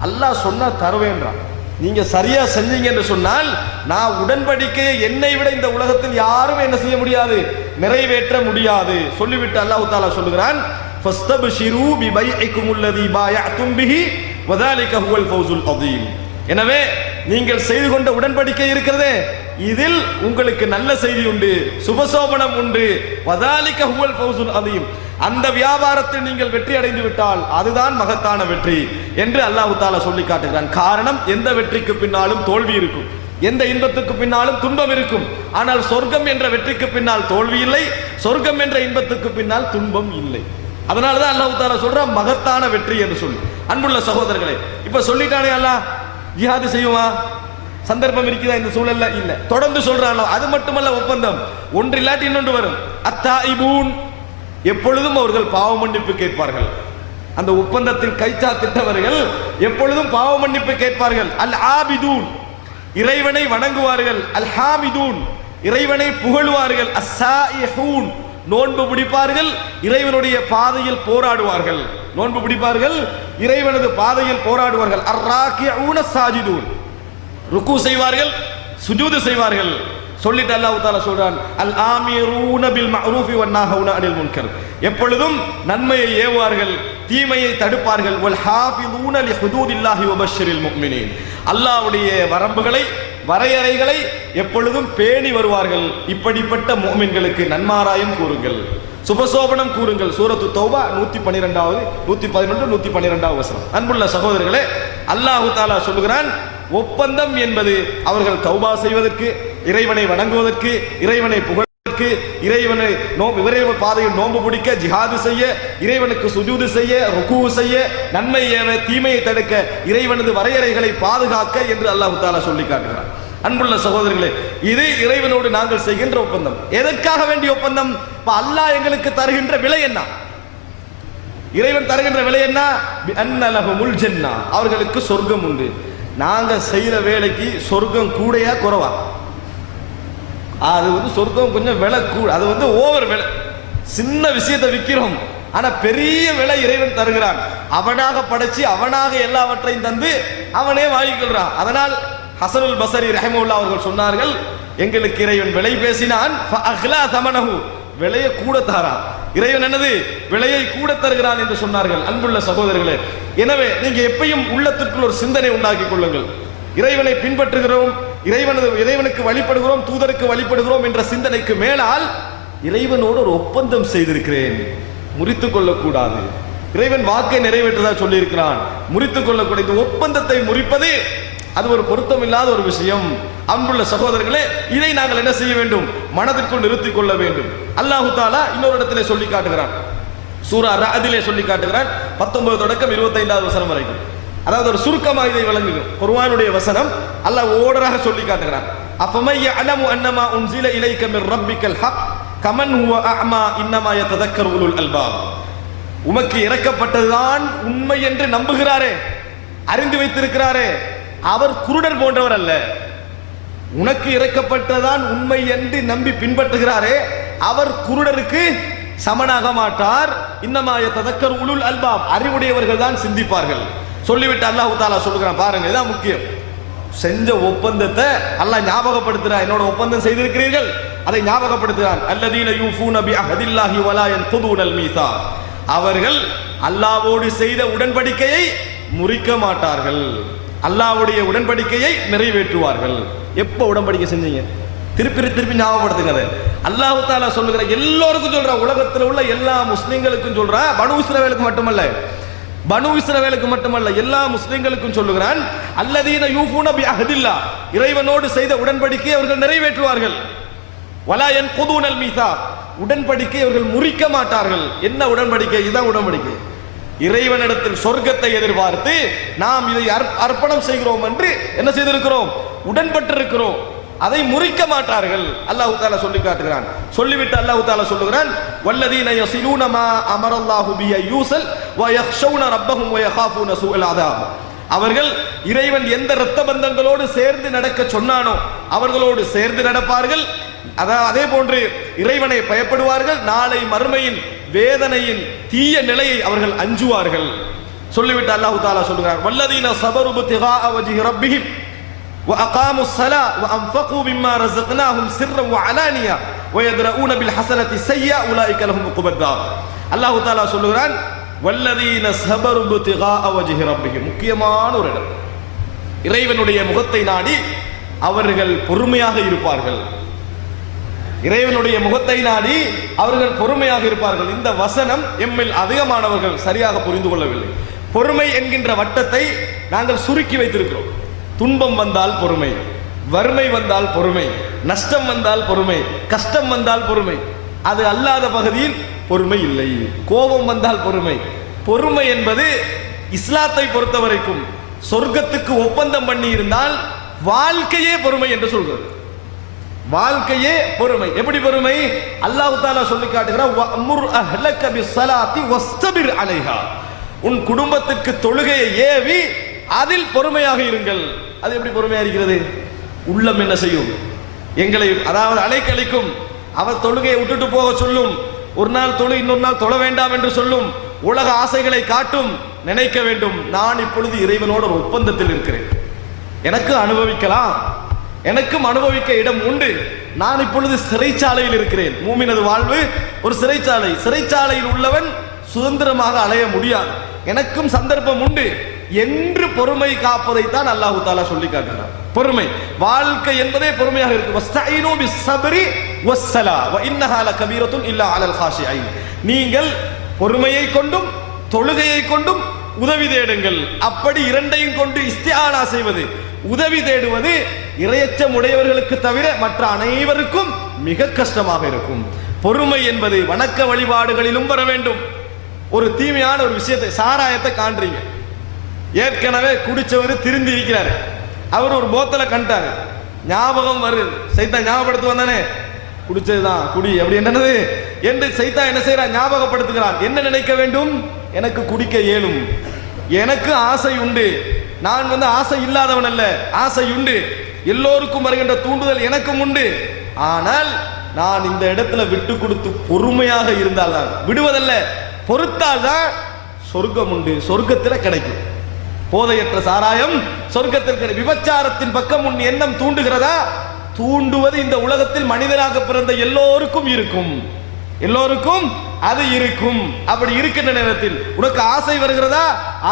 அல்லாஹ் சொன்னா தருவேன்றான். நீங்க சரியா செஞ்சீங்க என்று சொன்னால் நான் உடன்படிக்கையை என்னை விட இந்த உலகத்தில் யாரும் என்ன செய்ய முடியாது, நிறைவேற்ற முடியாது. சொல்லிவிட்டு அல்லாஹ் தஆலா சொல்லுகிறான், ஃபஸ்தப்ஷிரு பிபைஇகுமுல்லதி பாயஅதும் பிஹி வதாலிக ஹுவல் ஃபௌசுல் அதீம். எனவே நீங்கள் செய்து கொண்ட உடன்படிக்கை இருக்கிறதே, இதில் உங்களுக்கு நல்ல செய்தி உண்டு, சுபசோபனம் உண்டு. வதாலிக ஹுவல் ஃபௌசுல் அதீம். அந்த வியாபாரத்தில் நீங்கள் வெற்றி அடைந்து விட்டால் அதுதான் மகத்தான வெற்றி என்று அல்லாஹ் தஆலா சொல்லி காட்டுகிறான். காரணம், எந்த வெற்றிக்கு பின்னாலும் தோல்வி இருக்கும், எந்த இன்பத்துக்கு பின்னாலும் துன்பம் இருக்கும். ஆனால் சொர்க்கம் என்ற வெற்றிக்கு பின்னால் தோல்வி இல்லை, சொர்க்கம் என்ற இன்பத்துக்கு பின்னால் துன்பம் இல்லை. அதனாலதான் அல்லாஹ் தஆலா சொல்றான் மகத்தான வெற்றி என்று சொல்லி. அன்புள்ள சகோதரர்களே, இப்ப சொல்லிட்டானே அல்லாஹ், ஜிஹாது செய்யுமா? சந்தர்ப்பம் இருக்குதா இந்த சூழல்ல? இல்ல. தொடர்ந்து சொல்றான். அது மட்டுமல்ல, ஒப்பந்தம் ஒன்று இல்லாட்டி இன்னொன்று வரும். அத்தாயிபூன், எப்பொழுதும் அவர்கள் பாவ மன்னிப்பு கேட்பார்கள். அந்த ஒப்பந்தத்தில் கைச்சாத்திட்டவர்கள் எப்பொழுதும் பாவ மன்னிப்பு கேட்பார்கள். அல் ஆபிதூன், இறைவனை வணங்குவார்கள். அல் ஹாமிதூன், இறைவனை புகழுவார்கள். அஸ்ஸாயிஹூன், நோன்பு பிடிப்பார்கள், இறைவனுடைய பாதையில் போராடுவார்கள். நோன்பு பிடிப்பார்கள், இறைவனது பாதையில் போராடுவார்கள். அர்ராகிஊன சாஜிதூன், ருக்கு செய்வார்கள், சுஜூது செய்வார்கள். சொல்லிட்டு அல்லாஹ் தஆலா சொல்றான், அல் ஆமிரூன பில் மஅரூஃபி வன்னாஹூன அனில் முன்கர், எப்பொழுதும் நன்மையை ஏவுவார்கள், தீமையை தடுப்பார்கள். வல் ஹாஃபிதூன லிஹுதூதில்லாஹி வபஷ்ஷிரில் முஃமினீன், அல்லாஹ்வுடைய வரம்புகளை, வரையறைகளை எப்பொழுதும் பேணி வருவார்கள். இப்படிப்பட்ட முஃமின்களுக்கு நன்மாராயம் கூறுங்கள், சுபசோபனம் கூறுங்கள். சூரத்து தௌபா 112வது 111 112வது வசனம். அன்புள்ள சகோதரர்களே, அல்லாஹ் தஆலா சொல்கிறான், ஒப்பந்தம் என்பது அவர்கள் தௌபா செய்வதற்கு, இறைவனை வணங்குவதற்கு, இறைவனை புகழ்வதற்கு, இறைவனை இறைவன் பாதையில் நோன்பு பிடிக்க, ஜிஹாது செய்ய, இறைவனுக்கு சுஜூது செய்ய, ருக்கு செய்ய, நன்மை ஏவ, தீமையை தடுக்க, இறைவனது வரையறைகளை பாதுகாக்க என்று அல்லாஹ் தஆலா சொல்லி காட்டுகிறார். அன்புள்ள சகோதரர்களே, இது இறைவனோடு நாங்கள் செய்கின்ற ஒப்பந்தம். எதற்காக வேண்டிய ஒப்பந்தம்? அல்லாஹ் எங்களுக்கு தருகின்ற விலை என்ன? இறைவன் தருகின்ற விலை என்ன? அன்னலஹுமுல் ஜன்னah, அவர்களுக்கு சொர்க்கம் உண்டு. நாங்க செய்யற வேலைக்கு சொர்க்கம் கூடையா குறைவா? அது சொர்க்கம் கொஞ்சம் விலை கூட, அது ஓவர் விலை. சின்ன விஷயத்தை விற்கிறோம், ஆனா பெரிய விலை இறைவன் தருகிறான். அவனாக படைச்சு அவனாக எல்லாவற்றையும் தந்து அவனே வாங்கிக்கொள்றான். அதனால் ஹசனுல் பஸரி ரஹிமஹுல்லாஹ் அவர்கள் சொன்னார்கள், எங்களுக்கு இறைவன் விலை பேசினான், ஃபஅக்லா தமனஹு, விலையை கூட தாரான். இறைவன் என்னது? விலையை கூட தருகிறான் என்று சொன்னார்கள். அன்புள்ள சகோதரர்களே, எனவே நீங்க எப்பயும் உள்ளத்திற்குள் ஒரு சிந்தனை உண்டாக்கி கொள்ளுங்கள். இறைவனை பின்பற்றுகிறோம், இறைவனுக்கு வழிபடுகிறோம், தூதருக்கு வழிபடுகிறோம் என்ற சிந்தனைக்கு மேலால் இறைவனோடு ஒரு ஒப்பந்தம் செய்திருக்கிறேன், முறித்துக் கொள்ளக்கூடாது. இறைவன் வாக்கை நிறைவேற்றதா சொல்லி இருக்கிறான், முறித்துக் கொள்ளக்கூடாது. இந்த ஒப்பந்தத்தை முறிப்பது அது ஒரு பொருத்தம் இல்லாத ஒரு விஷயம். அன்புள்ள சகோதரர்களே, இதை நாங்கள் என்ன செய்ய வேண்டும்? மனதிற்குள் நிறுத்திக் கொள்ள வேண்டும். அல்லாஹ் தஆலா இன்னொரு இடத்திலே சொல்லி காட்டுகிறான், சூரா ரஅதிலே சொல்லி காட்டுகிறான், 19 தொடக்கம் 25வது வசனம் வரைக்கும். அதாவது ஒரு சுருக்கமாக இதை வழங்குகிறோம். குர்ஆனுடைய வசனம் அல்லாஹ் ஓடராக சொல்லி காட்டுகிறான். அஃபமை யஅலமு அன்னமா உன்ஸில இலைக மிர் ரப்பிக்கல் ஹக் கமன் ஹுவ அஅமா இன்னமா யததக்கரு உலுல் அல்பாப். உமக்கு இறக்கப்பட்டதுதான் உண்மை என்று நம்புகிறாரே, அறிந்து வைத்திருக்கிறாரே, அவர் குருடர் போன்றவர் அல்ல. உனக்கு இறக்கப்பட்டதான் உண்மை என்று நம்பி பின்பற்றுகிறாரே, அவர் குருடருக்கு சமனாக மாட்டார். இன்னமா யததக்கரு உலுல் அல்பாப், அறிவுடையவர்கள் தான் சிந்திப்பார்கள். சொல்லிவிட்டு அல்லாஹ் தஆலா சொல்லுகிறான், பாருங்க, இதான் முக்கியம். செஞ்ச ஒப்பந்தத்தை அல்லாஹ் ஞாபகப்படுத்துறான். என்னோட ஒப்பந்தம் செய்திருக்கிறீர்கள், அதை ஞாபகப்படுத்துகிறான். அல்லதீன யூஃபூன பிஅஹதில்லாஹி வலா யன்குதுனல் மீசாக், அவர்கள் அல்லாஹ்வோடு செய்த உடன்படிக்கையை முறிக்க மாட்டார்கள், அல்லாஹ்வுடைய உடன்படிக்கையை நிறைவேற்றுவார்கள். எப்ப உடன்படிக்கை செஞ்சீங்க? திருப்பி ஞாபகப்படுத்துங்க. அல்லாஹ் தஆலா சொல்லுகிற எல்லோருக்கும் சொல்ற, உலகத்தில் உள்ள எல்லா முஸ்லிம்களுக்கும் சொல்ற, பனு இஸ்ரவேலுக்கு மட்டுமல்ல எல்லா முஸ்லிம்களுக்கும் சொல்லுகிறான். அல்லதீன யூஃபூன பிஅஹதில்லாஹ், இறைவனோடு செய்த உடன்படிக்கையை அவர்கள் நிறைவேற்றுவார்கள். வலா யன்குதூனல் மீசாக், உடன்படிக்கை அவர்கள் முறிக்க மாட்டார்கள். என்ன உடன்படிக்கை? இதுதான் உடன்படிக்கை. இறைவனிடத்தில் சொர்க்கத்தை எதிர்பார்த்து நாம் இதை அர்ப்பணம் செய்கிறோம் என்று என்ன செய்திருக்கிறோம்? உடன்பட்டிருக்கிறோம். அதை முறிக்க மாட்டார்கள். அல்லாஹ் தஆலா சொல்லி காட்டுகிறான். சொல்லிவிட்டு அல்லாஹ் தஆலா சொல்லுகிறான், வல்லதீன யஸிலூன மா அமரல்லாஹு பிஹி யூஸல் வ யக்ஷௌன ரப்பஹும் வ யகாஃபூன சூஅல் அஸாப். அவர்கள் இறைவன் எந்த இரத்த பந்தங்களோடு சேர்ந்து நடக்க சொன்னானோ அவர்களோடு சேர்ந்து நடப்பார்கள். அதே போன்று இறைவனை பயப்படுவார்கள். நாளை மறுமையின் வேதனையின் தீய நிலையை அவர்கள் அஞ்சுவார்கள். சொல்லிவிட்டு அல்லாஹ் தஆலா சொல்கிறார், வல்லதீன ஸபரு பித்திகா வஜ்ஹி ரப்பிஹிம் وأقاموا الصلاة وأنفقوا مما رزقناهم سرا وعلانية ويدرؤون بالحسنة السيئة أولئك لهم عقبى الدار. அல்லாஹ் தஆலா சொல்கிறான், வல்லதீன ஸபரு பித்திகா வஜ்ஹி ரப்பிஹிம். முக்கியமான ஒரு இடம். இறைவனுடைய முகத்தை நாடி அவர்கள் பொறுமையாக இருப்பார்கள். இறைவனுடைய முகத்தை நாடி அவர்கள் பொறுமையாக இருப்பார்கள். இந்த வசனம் எம்மில் அதிகமானவர்கள் சரியாக புரிந்து கொள்ளவில்லை. பொறுமை என்கின்ற வட்டத்தை நாங்கள் சுருக்கி வைத்திருக்கிறோம். துன்பம் வந்தால் பொறுமை, வறுமை வந்தால் பொறுமை, நஷ்டம் வந்தால் பொறுமை, கஷ்டம் வந்தால் பொறுமை. அது அல்லாத பகுதியில் பொறுமை இல்லை. கோபம் வந்தால் பொறுமை. பொறுமை என்பது இஸ்லாத்தை பொறுத்த வரைக்கும் சொர்க்கத்துக்கு ஒப்பந்தம் பண்ணி இருந்தால் வாழ்க்கையே பொறுமை என்று சொல்கிறது. வாழ்க்கையே பொறுமை. எப்படி பொறுமை? அல்லாஹ் தஆலா சொல்லி காட்டுகிறார், வஅமுர் அஹ்லக பிஸ்ஸலாத்தி வஸ்தபிர் அலைஹா. உன் குடும்பத்திற்கு தொழுகையை ஏவி அதில் பொறுமையாக இருங்கள். அது எப்படி பொறுமையா இருக்கிறது? உள்ளம் என்ன செய்யும்? எங்களை அதாவது அலைக்கழிக்கும். அவர் தொழுகையை விட்டுட்டு போக சொல்லும். ஒரு நாள் தொழு, இன்னொரு நாள் தொழ வேண்டாம் என்று சொல்லும். உலக ஆசைகளை காட்டும். நினைக்க வேண்டும், நான் இப்பொழுது இறைவனோடு ஒரு ஒப்பந்தத்தில் இருக்கிறேன். எனக்கு அனுபவிக்கலாம், எனக்கும் அனுபவிக்க இடம் உண்டு. நான் இப்பொழுது சிறைச்சாலையில் இருக்கிறேன். மூமினது வாழ்வு ஒரு சிறைச்சாலை. சிறைச்சாலையில் உள்ளவன் சுதந்திரமாக அலைய முடியாது. எனக்கும் சந்தர்ப்பம் உண்டு என்று பொறுமை காப்பதைத்தான் அல்லாஹ் தஆலா சொல்லி காட்டுகிறார். பொறுமை வாழ்க்கை என்பதே பொறுமையாக இருக்கு. வஸ்தஈனு பிஸ்ஸப்ரி வஸ்ஸலா வ இன்னஹா லகபீரத்துன் இல்லா அலல் காஷிஈன். நீங்கள் பொறுமையை கொண்டும் தொழுகையை கொண்டும் உதவி தேடுங்கள். அப்படி இரண்டையும் கொண்டு இஸ்திஆனா செய்வது, உதவி தேடுவது இறையச்சம் உடையவர்களுக்கு தவிர மற்ற அனைவருக்கும் மிக கஷ்டமாக இருக்கும். பொறுமை என்பது வணக்க வழிபாடுகளிலும் வர வேண்டும். ஒரு தீமையான ஒரு விஷயத்தை, சாராயத்தை காண்றீங்க, ஏற்கனவே குடிச்சவர் திருந்தி இருக்கிறாரு, அவர் ஒரு போத்தலை கண்டாரு, ஞாபகம் வருது, சைத்தான் ஞாபகப்படுத்து வந்தானே, குடிச்சதுதான் குடி அப்படி என்னது என்று சைத்தான் என்ன செய்யறான்? ஞாபகப்படுத்துகிறான். என்ன நினைக்க வேண்டும்? எனக்கு குடிக்க இயலும், எனக்கு ஆசை உண்டு, நான் ஆசை இல்லாதவன் அல்ல, ஆசை உண்டு, எல்லோருக்கும் வருகின்ற தூண்டுதல் எனக்கும் உண்டு. ஆனால் நான் இந்த இடத்துல விட்டு கொடுத்து பொறுமையாக இருந்தால் தான், விடுவதல்ல, பொறுத்தால் தான் சொர்க்கம் உண்டு, சொர்க்கத்தில் கிடைக்கும். போதையற்ற சாராயம் சொர்க்கத்தில் கிடைக்கும். விபச்சாரத்தின் பக்கம் உன் எண்ணம் தூண்டுகிறதா? தூண்டுவது இந்த உலகத்தில் மனிதராக பிறந்த எல்லோருக்கும் இருக்கும், எல்லோருக்கும் அது இருக்கும். அப்படி இருக்கின்ற நேரத்தில் உனக்கு ஆசை வருகிறதா?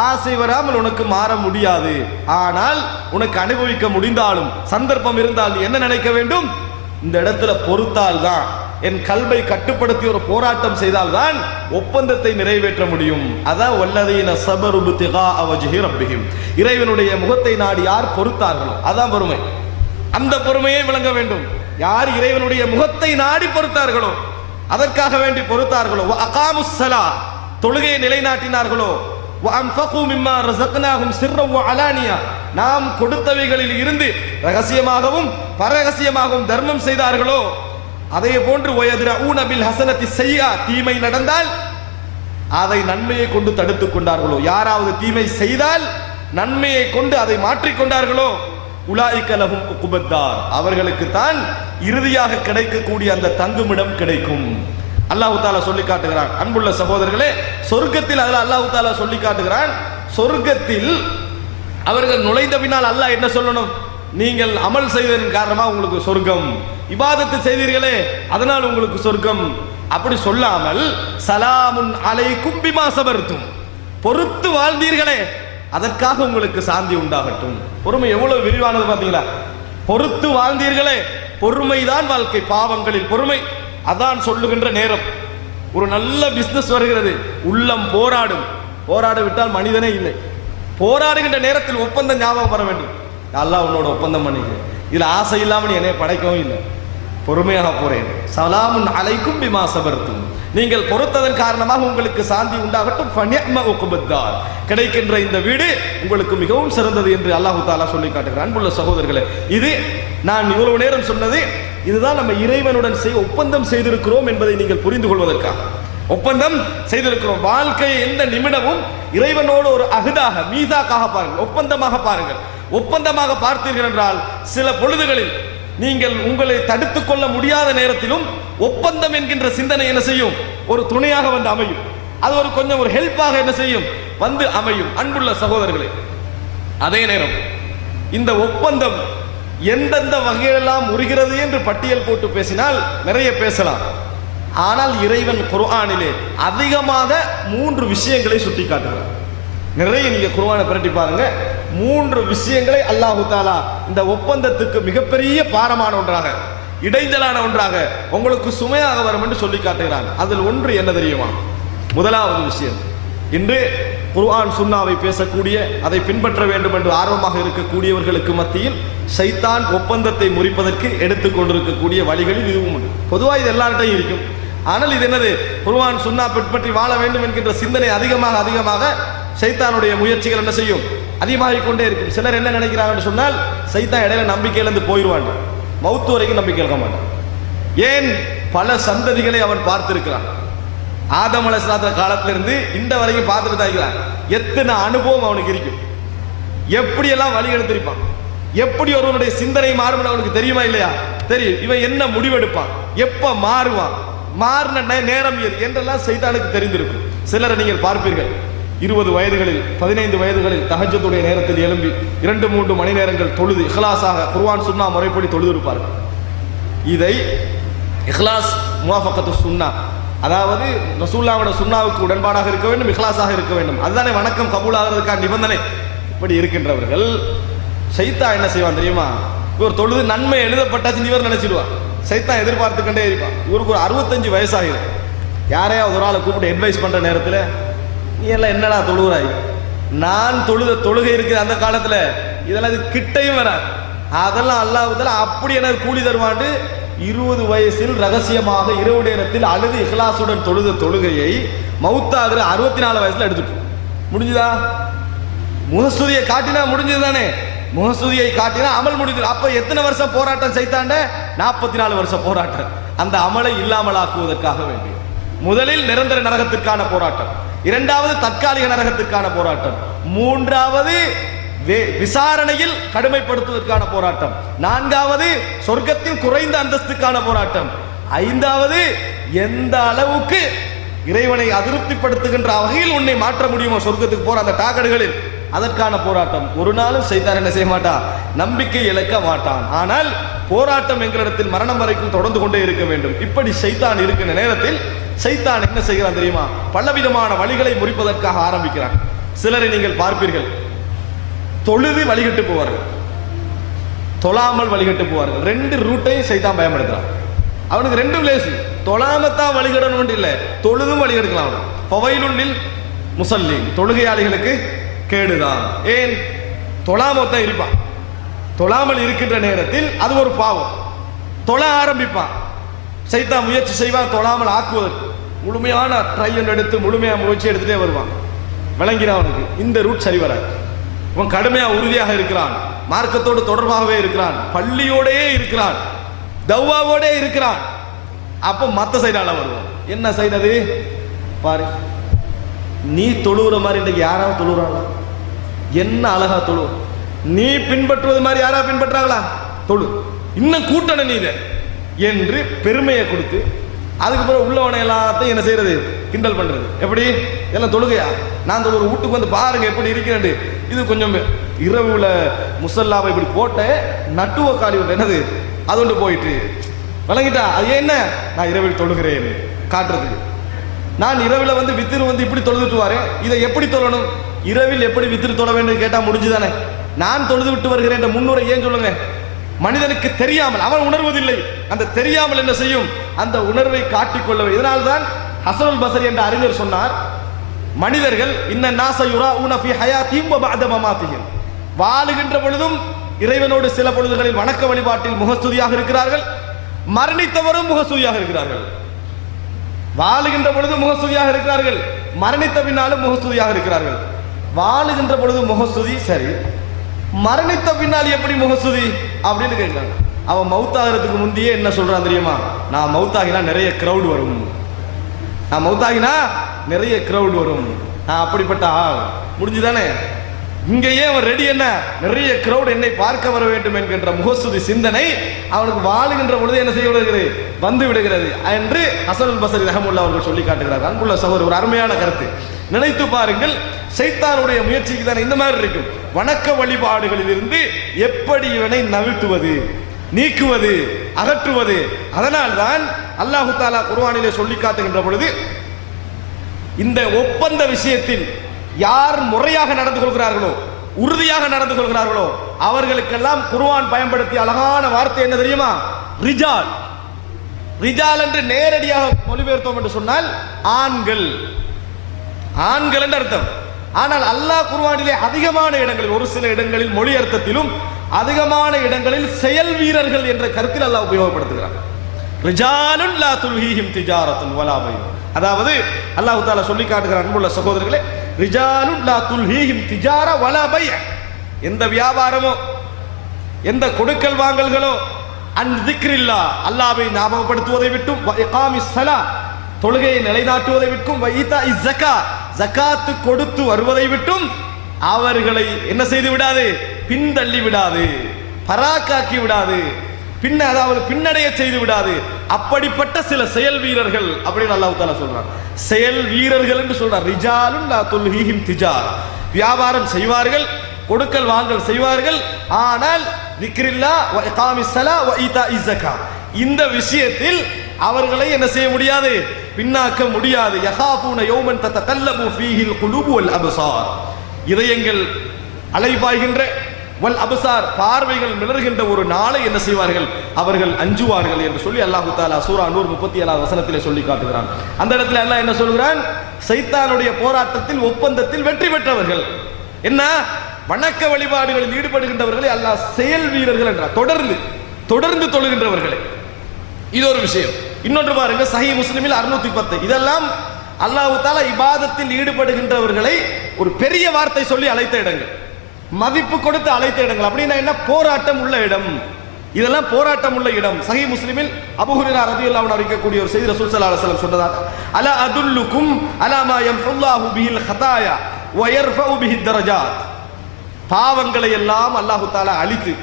ஆசை வராமல் உனக்கு மாற முடியாது. ஆனால் உனக்கு அனுபவிக்க முடிந்தாலும் சந்தர்ப்பம் இருந்தால் என்ன நினைக்க வேண்டும்? இந்த இடத்துல பொறுத்தால் தான், என் கல்வை கட்டுப்படுத்தி ஒரு போராட்டம் செய்தால் தான் ஒப்பந்தத்தை நிறைவேற்ற முடியும். அதான் வல்லதீன ஸபரு பித்திகா வஜ்ஹி ரப்பிஹிம். இறைவனுடைய முகத்தை நாடி யார் பொறுத்தார்களோ அதான் பொறுமை. அந்த பொறுமையை விளங்க வேண்டும். யார் இறைவனுடைய முகத்தை நாடி பொறுத்தார்களோ, அதற்காக வேண்டி பொறுத்தார்களோ, அகாமுஸ் ஸலா தொழுகையை நிலைநாட்டினார்களோ, வஅன்ஃபகு மிம்மா ரஸக்னாஹும் சிர்ரன் வஅலானியா நாம் கொடுத்தவைகளில் இருந்து ரகசியமாகவும் பரரகசியமாகவும் தர்மம் செய்தார்களோ, அதே போன்று வயத்ரஊன பில் ஹஸனத்தி ஸய்யா தீமை நடந்தால் அதை நன்மையை கொண்டு தடுத்துக் கொண்டார்களோ, யாராவது தீமை செய்தால் நன்மையை கொண்டு அதை மாற்றிக் கொண்டார்களோ, உலாயிக லஹும் உக்பத்தார் அவர்களுக்கு தான் இறுதியாக கிடைக்கக்கூடிய அந்த தங்குமிடம் கிடைக்கும். அல்லாஹ் தஆலா சொல்லி காட்டுகிறான். அன்புள்ள சகோதரர்களே, சொர்க்கத்தில் அல்லாஹ் தஆலா சொல்லி காட்டுகிறான், சொர்க்கத்தில் அவர்கள் நுழைந்த பின்னால் அல்லாஹ் என்ன சொல்லணும்? நீங்கள் அமல் செய்ததன் காரணமாக உங்களுக்கு சொர்க்கம், இபாதத்து செய்தீர்களே அதனால் உங்களுக்கு சொர்க்கம் அப்படி சொல்லாமல், சலாமுன் அலைக்கும் பிமா சபர்தும் பொறுத்து வாழ்ந்தீர்களே அதற்காக உங்களுக்கு சாந்தி உண்டாகட்டும். பொறுமை எவ்வளவு விரிவானது பார்த்தீங்களா? பொறுத்து வாழ்ந்தீர்களே, பொறுமைதான் வாழ்க்கை. பாவங்களில் பொறுமை. அதான் சொல்லுகின்ற நேரம் ஒரு நல்ல பிசினஸ் வருகிறது, உள்ளம் போராடும், போராட விட்டால் மனிதனே இல்லை. போராடுகின்ற நேரத்தில் ஒப்பந்தம் ஞாபகம் வர வேண்டும். அல்லாஹ் உன்னோட ஒப்பந்தம் பண்ணிக்கிறேன், இதுல ஆசை இல்லாமல் என்னைய படைக்கவும் இல்லை, பொறுமையாக போறேன். சலாமுன் அலைக்கும் பிமா சபர்தும், நீங்கள் பொறுத்ததன் காரணமாக உங்களுக்கு சாந்தி உண்டாகட்டும். ஃபனிஅம உக்பத்தார், கிடைக்கின்ற இந்த வீடு உங்களுக்கு மிகவும் சிறந்தது என்று அல்லாஹ் தஆலா சொல்லி காட்டுகிறார். அன்புள்ள சகோதரர்களே, இது நான் இவ்வளவு நேரம் சொன்னது இதுதான் நம்ம இறைவனுடன் ஒப்பந்தம் செய்திருக்கிறோம் என்பதை நீங்கள் புரிந்து கொள்வதற்காக ஒப்பந்தம் செய்திருக்கிறோம். வாழ்க்கையை எந்த நிமிடமும் இறைவனோடு ஒரு அஹ்தாக மீசாக்காக பாருங்கள், ஒப்பந்தமாக பாருங்கள். ஒப்பந்தமாக பார்த்தீர்கள் என்றால் சில பொழுதுகளில் நீங்கள் உங்களை தடுத்துக் கொள்ள முடியாத நேரத்திலும் ஒப்பந்தம் என்கின்ற சிந்தனை என்ன செய்யும், ஒரு துணையாக வந்து அமையும். அது ஒரு கொஞ்சம் ஒரு ஹெல்ப்பாக என்ன செய்யும், வந்து அமையும். அன்புள்ள சகோதரர்களே, அதே நேரம் இந்த ஒப்பந்தம் எந்தெந்த வகையெல்லாம் உருகிறது என்று பட்டியல் போட்டு பேசினால் நிறைய பேசலாம். ஆனால் இறைவன் குர்ஆனிலே அதிகமாக 3 விஷயங்களை சுட்டி காட்டுகிறார். நிறைய நீங்க குர்ஆனை பிரட்டி பாருங்க, 3 விஷயங்களை அல்லாஹ் தஆலா இந்த ஒப்பந்தத்துக்கு மிகப்பெரிய பாரமான ஒன்றாக, இடைஞ்சலான ஒன்றாக, உங்களுக்கு சுமையாக வரும் என்று சொல்லி காட்டுகிறான். அதில் ஒன்று என்ன தெரியுமா? முதலாவது விஷயம், இன்று குர்ஆன் சுன்னாவை பேசக்கூடிய, அதை பின்பற்ற வேண்டும் என்று ஆர்வமாக இருக்கக்கூடியவர்களுக்கு மத்தியில் ஷைத்தான் ஒப்பந்தத்தை முறிப்பதற்கு எடுத்துக்கொண்டிருக்கக்கூடிய வழிகளில் இதுவும் உண்டு. பொதுவாக இது எல்லார்ட்டையும் இருக்கும். ஆனால் இது என்னது, குர்ஆன் சுன்னா பின்பற்றி வாழ வேண்டும் என்கின்ற சிந்தனை அதிகமாக அதிகமாக ஷைத்தானுடைய முயற்சிகள் என்ன செய்யும், அதிகமாகிக் கொண்டே இருக்கும். சிலர் என்ன நினைக்கிறாங்கன்னு சொன்னால், ஷைத்தான் இடையில நம்பிக்கையிலிருந்து போயிடுவான், மௌத்து வரைக்கும் நம்பிக்கை இருக்க மாட்டான். ஏன்? பல சந்ததிகளை அவன் பார்த்திருக்கிறான். ஆதம் அலைஹிஸ்ஸலாம் காலத்திலிருந்து இந்த வரைக்கும் பார்த்துட்டு தான் இருக்கிறான். எத்தனை அனுபவம் அவனுக்கு இருக்கும், எப்படியெல்லாம் வழி எடுத்திருப்பான், எப்படி ஒருவனுடைய சிந்தனை மாறும் அவனுக்கு தெரியுமா இல்லையா? தெரியும். இவன் என்ன முடிவெடுப்பான், எப்ப மாறுவான், மாறின நேரம் எது என்றெல்லாம் ஷைத்தானுக்கு தெரிந்திருக்கும். சிலரை நீங்கள் பார்ப்பீர்கள், 20 வயதுகளில் 15 வயதுகளில் தஹஜ்ஜுடைய நேரத்தில் எழும்பி 2-3 மணி நேரங்கள் தொழுது இஹ்லாஸாக குர்ஆன் சுன்னா முறைப்படி தொழுது இருப்பார்கள். இதை இஹ்லாஸ் முவாஃபகத்து சுன்னா, அதாவது ரசூலுல்லாஹ்வோட சுன்னாவுக்கு உடன்பாடாக இருக்க வேண்டும், இஹ்லாஸாக இருக்க வேண்டும். அதுதானே வணக்கம் கபூலாகிறதுக்கான நிபந்தனை. இப்படி இருக்கின்றவர்கள் ஷைத்தான் என்ன செய்வான் தெரியுமா? இவர் தொழுது நன்மை எழுதப்பட்டாச்சு இவர் நினைச்சிடுவான். ஷைத்தான் எதிர்பார்த்து கொண்டே இருப்பான். இவருக்கு ஒரு 65 வயசாகிறது. யாரையாவது ஒரு ஆளை கூப்பிட்டு அட்வைஸ் பண்ற நேரத்தில், நீ எல்லாம் என்னடா தொழுகிறாய், நான் தொழுத தொழுகை இருக்குது அந்த காலத்தில், இதெல்லாம் இது கிட்டையும் வராது, அதெல்லாம் அல்லாஹ் அப்படி எனக்கு கூலி தருவாண்டு 20 வயசில் ரகசியமாக இரவு நேரத்தில் அழுது இஹ்லாசுடன் தொழுத தொழுகையை மௌத்தாகிற 64 வயசுல எடுத்துட்டு முடிஞ்சுதா? முகஸ்துதியை காட்டினா முடிஞ்சது தானே, முகஸ்துதியை காட்டினா அமல் முடிஞ்சது. அப்ப எத்தனை வருஷம் போராட்டம் செய்தாண்ட? 44 வருஷம் போராட்டம். அந்த அமலை இல்லாமலாக்குவதற்காக வேண்டி முதலில் நிரந்தர நரகத்திற்கான போராட்டம், 2வது தற்காலிக நரகத்திற்கான போராட்டம், 3வது விசாரணையில் கடுமைப்படுத்துவதற்கான போராட்டம், 4வது சொர்க்கத்தில் குறைந்த அந்தஸ்துக்கான போராட்டம், 5வது எந்த அளவுக்கு இறைவனை அதிருப்திப்படுத்துகின்ற வகையில் உன்னை மாற்ற முடியுமோ சொர்க்கத்துக்கு போற அந்த டாக்கடுகளில் அதற்கான போராட்டம். ஒரு நாளும் ஷைத்தான் என்ன செய்ய மாட்டான், நம்பிக்கை இழக்க மாட்டான். ஆனால் போராட்டம் எங்களிடத்தில் மரணம் வரைக்கும் தொடர்ந்து கொண்டே இருக்க வேண்டும். இப்படி ஷைத்தான் இருக்கின்ற நேரத்தில் ஷைத்தான் என்ன செய்கிறான் தெரியுமா? பலவிதமான வழிகளை முறிப்பதற்காக ஆரம்பிக்கிறான். சிலரை நீங்கள் பார்ப்பீர்கள், தொழுது வழிகட்டு போவார்கள், தொழாமல் வழிகட்டு போவார்கள். 2 ரூட்டையும் ஷைத்தான் பயன்படுத்துறான். அவனுக்கு 2 லேசு, தொழாமத்தான் வழிகடணும் இல்லை, தொழுதும் வழிகெடுக்கலாம். ஃபவைலுல் முஸல்லீன், தொழுகையாளிகளுக்கு கேடுதான். ஏன்? தொழாமத்தான் இருப்பான். தொழாமல் இருக்கின்ற நேரத்தில் அது ஒரு பாவம். தொழ ஆரம்பிப்பான், ஷைத்தான் முயற்சி செய்வான் தொழாமல் ஆக்குவதற்கு. முழுமையான ட்ரை எடுத்து முழுமையாக முயற்சி எடுத்துட்டே வருவான். விளங்கினா அவனுக்கு இந்த ரூட் சரி வராது. அவன் கடுமையா உறுதியாக இருக்கிறான், மார்க்கத்தோடு தொடர்பாகவே இருக்கிறான், பள்ளியோடே இருக்கிறான், தவ்வாவோடே இருக்கிறான். அப்போ மற்ற சைடால வருவான். என்ன சைடு அது பாரு, நீ தொழுகிற மாதிரி இன்றைக்கு யாராவது தொழுகிறாங்களா? என்ன அழகா தொழு, நீ பின்பற்றுவது மாதிரி யாராவது பின்பற்றாங்களா? தொழு, இன்னும் கூட்டணி நீ இதை என்று பெருமையை கொடுத்து அதுக்கு பிறகு உள்ளவனை எல்லாத்தையும் என்ன செய்யறது, கிண்டல் பண்றது. எப்படி எல்லாம் தொழுகையா, நான் தொழுகிற வீட்டுக்கு வந்து பாருங்க எப்படி இருக்கிறேன். இது கொஞ்சம் இரவுல முசல்லாவை இப்படி போட்ட நட்டுவ காலி ஒன்று என்னது அது ஒன்று போயிட்டு விளங்கிட்டா. அது என்ன, நான் இரவில் தொழுகிறேன் காட்டுறதுக்கு. நான் இரவில் வந்து வித்திரு வந்து இப்படி தொழுதுட்டு வரேன், இதை எப்படி தொழணும், இரவில் எப்படி வித்திரு தொழ வேண்டும் கேட்டா முடிஞ்சுதானே. நான் தொழுது விட்டு வருகிறேன் என்ற முன்னுரை ஏன் சொல்லுங்க? மனிதனுக்கு தெரியாமல், அவன் உணர்வதில்லை, அந்த தெரியாமல் என்ன செய்யும், அந்த உணர்வை காட்டிக்கொள்ள. இதனால்தான் ஹஸனுல் பஸரி என்ற அறிஞர் சொன்னார், மனிதர்கள் இன்ன நாஸ யுராஊன ஃபீ ஹயாத்திஹிம் வ பஅத மமாத்திஹிம், வாழுகின்ற பொழுதும் இறைவனோடு சில பொழுதுகளில் வணக்க வழிபாட்டில் முகஸ்துதியாக இருக்கிறார்கள், மரணித்தவரும் முகஸ்துதியாக இருக்கிறார்கள். வாழுகின்ற பொழுது முகஸ்துதியாக இருக்கிறார்கள், மரணித்த பின்னாலும் முகஸ்துதியாக இருக்கிறார்கள். வாழுகின்ற பொழுது முகஸ்துதி சரி, மரணித்த பின்னால் எப்படி முகஸ்துதி அப்படின்னு கேட்கிறாங்க. அவன் மௌத்தாகிறதுக்கு முந்தையே என்ன சொல்றான் தெரியுமா? நான் மௌத்தாகினா நிறைய கிரௌட் வரும், நான் மௌத்தாகினா நிறைய கிரௌட் வரும், நான் அப்படிப்பட்ட ஆள். முடிஞ்சுதானே? இங்கேயே அவன் ரெடி, என்ன நிறைய கிரௌட் என்னை பார்க்க வர வேண்டும் என்கின்ற முகஸ்துதி சிந்தனை அவனுக்கு வாழுகின்ற பொழுது என்ன செய்ய விடுகிறது, வந்து விடுகிறது என்று ஹசனுல் பஸ்ரி ரஹ்மத்துல்லாஹி அவர்கள் சொல்லி காட்டுகிறார். அன்புள்ள சகோதரர், ஒரு அருமையான கருத்து. நினைத்து பாருங்கள், சைத்தானுடைய முயற்சிக்கு தான் இந்த மாதிரி இருக்கும். வணக்க வழிபாடுகளில் இருந்து எப்படி இவனை நவிழ்த்துவது, நீக்குவது, அகற்றுவது. அதனால்தான் அல்லாஹு தஆலா குர்ஆனிலே சொல்லி காட்டுகின்ற பொழுது இந்த ஒப்பந்த விஷயத்தில் யார் முறையாக நடந்து கொள்கிறார்களோ, உறுதியாக நடந்து கொள்கிறார்களோ அவர்களுக்கெல்லாம் குர்ஆன் பயன்படுத்திய அழகான வார்த்தை என்ன தெரியுமா? ரிஜால். ரிஜால் என்று நேரடியாக மொழிபெயர்த்தோம் என்று சொன்னால் ஆண்கள், ஆண்கள் என்று அர்த்தம். ஆனால் அல்லாஹ் குர்ஆனிலே அதிகமான இடங்களில், ஒரு சில இடங்களில் மொழி அர்த்தத்திலும் அதிகமான இடங்களில் செயல் வீரர்கள் என்ற கருத்தில் அல்லாஹ் உபயோகப்படுத்துகிறார். ரிஜாலுன் லா துல்ஹீஹிம் திஜாரத்துன் வலா பைஅ. அதாவது அல்லாஹ் தஆலா சொல்லி காட்டுகிறார், அன்புள்ள சகோதரர்களே, ரிஜாலுன் லா துல்ஹீஹிம் திஜாரா வலா பைஅ. எந்த வியாபாரமோ எந்த கொடுக்கல் வாங்கல்களோ அன் திக்ரில்லாஹ், அல்லாஹ்வை ஞாபகப்படுத்துவதை விட்டும், வ இகாமிஸ் ஸலா, தொழுகையை நிலைநாட்டுவதை விட்டும், வ ஈதாஇஸ் ஸக்கா, ஜகாத் கொடுத்து வருவதை விட்டும் அவர்களை என்ன செய்து விடாது, பின்தள்ளி விடாது, பராக்காக்கி விடாது, அதாவது பின்னடைய செய்து விடாது. அப்படிப்பட்ட சில செயல் வீரர்கள் அப்படின்னு அல்லாஹ் தஆலா சொல்றான். செயல் வீரர்கள் என்று சொல்றார். ரிஜாலுன் லா துல்ஹீஹிம் திஜார், வியாபாரம் செய்வார்கள், கொடுக்கல் வாங்கல் செய்வார்கள், ஆனால் திக்ரில்லாஹ் வ இகாமிஸ் ஸலா வ ஈதாஇஸ் ஸக்கா, இந்த விஷயத்தில் அவர்களை என்ன செய்ய முடியாது, பின்னாக்க முடியாது. யகாஃபூன யௌமன் ததகல்லபு ஃபீஹில் குலூபு வல் அப்சார், இதயங்கள் அலைபாய்கின்ற, வல் அப்சார் பார்வைகள் மிளர்கின்ற ஒரு நாளை என்ன செய்வார்கள், அவர்கள் அஞ்சுவார்கள் என்று சொல்லி அல்லாஹ் தஆலா சூரா நூர் 37 வசனத்திலே சொல்லி காட்டுகிறான். அந்த இடத்துல அல்லாஹ் என்ன சொல்கிறான்? சைத்தானுடைய போராட்டத்தில், ஒப்பந்தத்தில் வெற்றி பெற்றவர்கள் என்ன, வணக்க வழிபாடுகளில் ஈடுபடுகின்றவர்களை அல்லாஹ் செயல் வீரர்கள் என்றார். தொடர்ந்து தொழுகின்றவர்களை. இது ஒரு விஷயம். இன்னொன்று பாருங்க, சஹீஹ் முஸ்லிமில் 610. இதெல்லாம் அல்லாஹ் தஆலா இபாதத்தில் ஈடுபடுகின்றவர்களை ஒரு பெரிய வார்த்தை சொல்லி அழைத்த இடங்கள், மதிப்பு கொடுத்து அழைத்த இடங்கள். அப்படின்னா என்ன? போராட்டம் உள்ள இடம். இதெல்லாம் போராட்டம் உள்ள இடம். சஹீஹ் முஸ்லிமில் அபூ ஹுரைரா ரலியல்லாஹு அன்ஹு அறிவிக்கக்கூடிய ஒரு செய்தி, ரசூல் ஸல்லல்லாஹு அலைஹி வஸல்லம் சொன்னதாக, அலா அதுல்லுக்கும் அலா மா யம்ஹுல்லாஹு பிஹில் ஹதாயா வ யர்ஃபஉ பிஹித் தரஜாத். பாவங்களை எல்லாம் அல்லாஹ் தஆலா அழித்து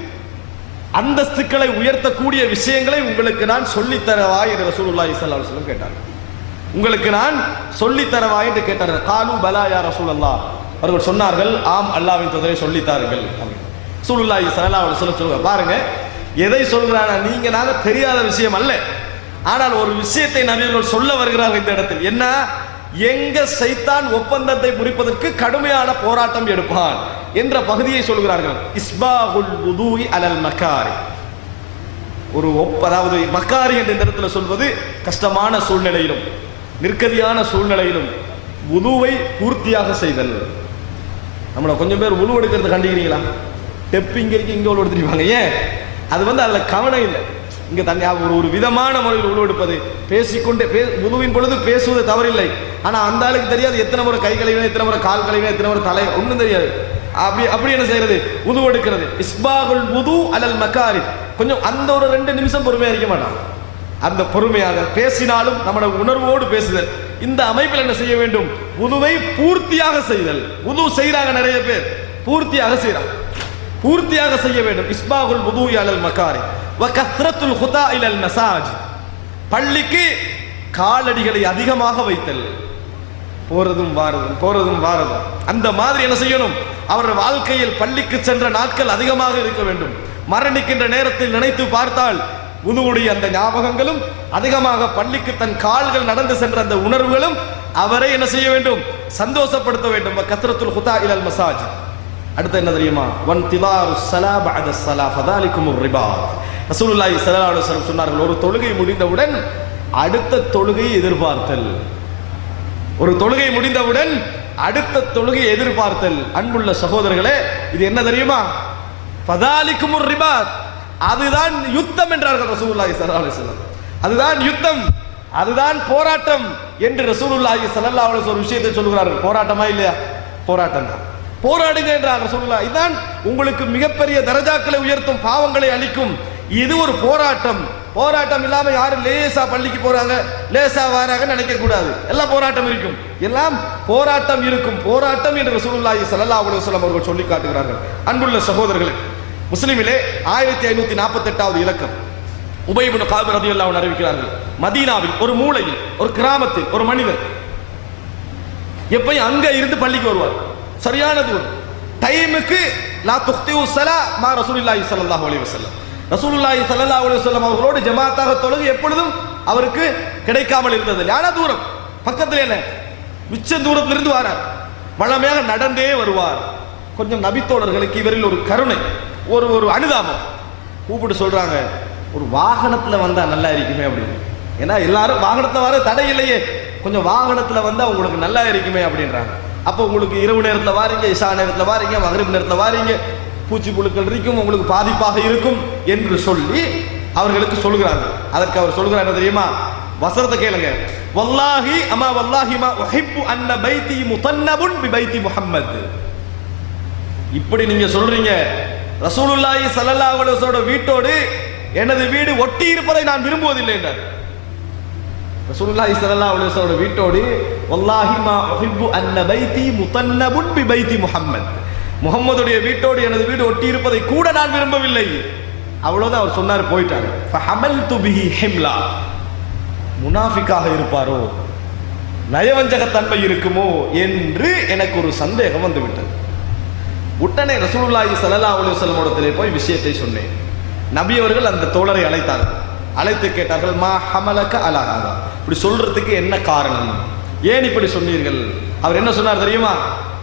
அந்தஸ்துக்களை உயர்த்தக்கூடிய விஷயங்களை உங்களுக்கு நான் சொல்லித் தரவா என்று ரசூலுல்லாஹி ஸல்லல்லாஹு அலைஹி வஸல்லம் கேட்டார். உங்களுக்கு நான் சொல்லித் தரவா என்று கேட்டார்கள். காலு பலா யா ரசூலல்லாஹ், அவர்கள் சொன்னார்கள், ஆம் அல்லாஹ்வின் தூதரை சொல்லித்தார்கள். ரசூலுல்லாஹி ஸல்லல்லாஹு அலைஹி வஸல்லம் சொல்லுங்க, பாருங்க எதை சொல்றானா, நீங்க நாங்க தெரியாத விஷயம் அல்ல, ஆனால் ஒரு விஷயத்தை நபிகள் சொல்ல வருகிறார்கள் இந்த இடத்தில். என்ன? எங்க சைத்தான் ஒப்பந்தத்தை முறிப்பதற்கு கடுமையான போராட்டம் எடுப்பான் என்ற பகுதியை சொல்கிறார்கள். இஸ்பாகுல் வுதுஇ அலல் மகாரி, ஒரு அதாவது மக்காரி என்ற இந்த இடத்துல சொல்வது கஷ்டமான சூழ்நிலையிலும் நிற்கதியான சூழ்நிலையிலும் வுதுவை பூர்த்தியாக செய்தல். நம்மள கொஞ்சம் பேர் உழு எடுக்கிறது கண்டிக்கிறீங்களா? டெப்பிங்க இங்க உழு எடுத்துருப்பாங்க. ஏன்? அது அதில் கவனம் இல்லை. இங்க தண்ணி ஒரு விதமான முறையில் உழு எடுப்பது, பேசிக்கொண்டே உழுவின் பொழுது பேசுவது தவறில்லை. ஆனா அந்த ஆளுக்கு தெரியாது எத்தனை முறை கை கழுவினா, எத்தனை முறை கால் கழுவினா, எத்தனை முறை தலை, ஒன்றும் தெரியாது. அப்படி என்ன செய்யறது? உது எடுக்கிறது. இஸ்பாகுல் வுது அலல் மகாரி, கொஞ்சம் அந்த ஒரு 2 நிமிஷம் பொறுமையா இருக்க மாட்டான். அந்த பொறுமையாக பேசினாலும் நம்மளோட உணர்வோடு பேசுதல். இந்த அமைப்பில் என்ன செய்ய வேண்டும்? உதுவை பூர்த்தியாக செய்தல். உது செய்யறாங்க நிறைய பேர், பூர்த்தியாக செய்யறாங்க, பூர்த்தியாக செய்ய வேண்டும். இஸ்பாகுல் வுது அலல் மகாரி வ கத்ரத்துல் ஹுதா இலல் மசாஜ், பள்ளிக்கு காலடிகளை அதிகமாக வைத்தல். போறதும் வாரதும் அந்த மாதிரி என்ன செய்யணும்? அவர்கள் வாழ்க்கையில் பள்ளிக்கு சென்ற நாட்கள் அதிகமாக இருக்க வேண்டும். மரணிக்கின்ற நேரத்தில் நினைத்து பார்த்தால் உதுவுடைய அந்த ஞாபகங்களும் அதிகமாக, பள்ளிக்கு தன் கால்கள் நடந்து சென்ற அந்த உணர்வுகளும் அவரை என்ன செய்ய வேண்டும்? சந்தோஷப்படுத்த வேண்டும். கத்ரத்துல் ஹுதா இலல் மசாஜ். அடுத்து என்ன தெரியுமா? வன்திலாரு ஸலா பஅத ஸலா ஃபதாலிகுமுர் ரிபாத். ரசூலுல்லாஹி ஸல்லல்லாஹு அலைஹி வஸல்லம் சொன்னார்கள், ஒரு தொழுகை முடிந்தவுடன் அடுத்த தொழுகையை எதிர்பார்த்தல். ஒரு தொழுகை முடிந்தவுடன் அடுத்த தொழுகை எதிர்பார்த்தல். அன்புள்ள சகோதரர்களே, இது என்ன தெரியுமா? ஃபதாலிகுமுர் ரிபாத், அதுதான் யுத்தம் என்றார்கள் ரசூலுல்லாஹி ஸல்லல்லாஹு அலைஹி வஸல்லம். அதுதான் யுத்தம், அதுதான் போராட்டம் என்று ரசூலுல்லாஹி ஸல்லல்லாஹு அலைஹி வஸல்லம் ஒரு விஷயத்தை சொல்கிறார்கள். போராட்டமா இல்லையா? போராட்டம் தான். போராடுங்க என்றார் ரசூலுல்லாஹ். இதுதான் உங்களுக்கு மிகப்பெரிய தரஜாக்களை உயர்த்தும், பாவங்களை அளிக்கும். இது ஒரு போராட்டம். போராட்டம் இல்லாம யாரும் லேசா பள்ளிக்கு போறாங்க, லேசா வராங்க நினைக்க கூடாது. எல்லாம் போராட்டம் இருக்கும், எல்லாம் போராட்டம் இருக்கும். போராட்டம் என்று ரசூலுல்லாஹி ஸல்லல்லாஹு அலைஹி வஸல்லம் அவர்கள் சொல்லி காட்டுகிறார்கள். அன்புள்ள சகோதரர்களே, முஸ்லிமிலே 1548வது இலக்கம் உபை இப்னு கஅப் ரலியல்லாஹு அன்ஹு அறிவிக்கிறார்கள். மதீனாவில் ஒரு மூலையில் ஒரு கிராமத்தில் ஒரு மனிதர் எப்பயும் அங்க இருந்து பள்ளிக்கு வருவார். சரியான தூரம் டைமுக்கு லா துக்திஉ ஸலா மா ரசூலுல்லாஹி ஸல்லல்லாஹு அலைஹி வஸல்லம். ரசூலுல்லாஹி ஸல்லல்லாஹு அலைஹி வஸல்லம் அவர்களோடு ஜமாத்தாக தொழுகை எப்பொழுதும் அவருக்கு கிடைக்காமல் இருந்தது. யாரா தூரம் பக்கத்துல என்ன மிச்ச தூரத்துல இருந்து வரார். வளமையாக நடந்தே வருவார். கொஞ்சம் நபித்தோழர்களுக்கு இவரில் ஒரு கருணை, ஒரு அனுதாபம். கூப்பிட்டு சொல்றாங்க, ஒரு வாகனத்துல வந்தா நல்லா இருக்குமே அப்படின்னு. ஏன்னா எல்லாரும் வாகனத்துல வர தடை இல்லையே, கொஞ்சம் வாகனத்துல வந்தா உங்களுக்கு நல்லா இருக்குமே அப்படின்றாங்க. அப்போ உங்களுக்கு இரவு நேரத்தில் வாரீங்க, இஷா நேரத்தில் வாரீங்க, மகரிப் நேரத்தில் வாரீங்க, பூச்சி புழுக்கள் இருக்கும், உங்களுக்கு பாதிப்பாக இருக்கும் என்று சொல்லி அவர்களுக்கு சொல்கிறார்கள். அதற்கு அவர் சொல்கிறார் என்ன தெரியுமா? வசனத்தை கேளுங்க. வல்லாஹி அமா வல்லாஹி மா உஹிப்பு அன்ன பைத்தி முதன்னபுன் பி பைத்தி முஹம்மத். இப்படி நீங்க சொல்றீங்க, ரசூலுல்லாஹி ஸல்லல்லாஹு அலைஹி வஸல்லம் வீட்டோடு எனது வீடு ஒட்டி இருப்பதை நான் விரும்புவதில்லை என்றார். ரசூலுல்லாஹி ஸல்லல்லாஹு அலைஹி வஸல்லம் வீட்டோடு வல்லாஹி மா உஹிப்பு அன்ன பைத்தி முதன்னபுன் பி பைத்தி முஹம்மத், முகம்மதுடைய வீட்டோடு எனது வீடு ஒட்டி இருப்பதை கூட நான் விரும்பவில்லை. அவ்வளவுதான் அவர் சொன்னார், போயிட்டார். ஃபஹமல்து பிஹி ஹிம்லா. முனாஃபிக்காக இருப்பாரோ, நயவஞ்சகத்தன்மை இருக்குமோ என்று எனக்கு ஒரு சந்தேகம் வந்து விட்டது. உடனே ரசூலுல்லாஹி ஸல்லல்லாஹு அலைஹி வஸல்லம் இடத்திலே போய் விஷயத்தை சொன்னேன். நபி அவர்கள் அந்த தோழரை அழைத்தார்கள். அழைத்து கேட்டார்கள், மா ஹமலக அலா ஹாதா, இப்படி சொல்றதுக்கு என்ன காரணம், ஏன் இப்படி சொன்னீர்கள்? அவர் என்ன சொன்னார் தெரியுமா?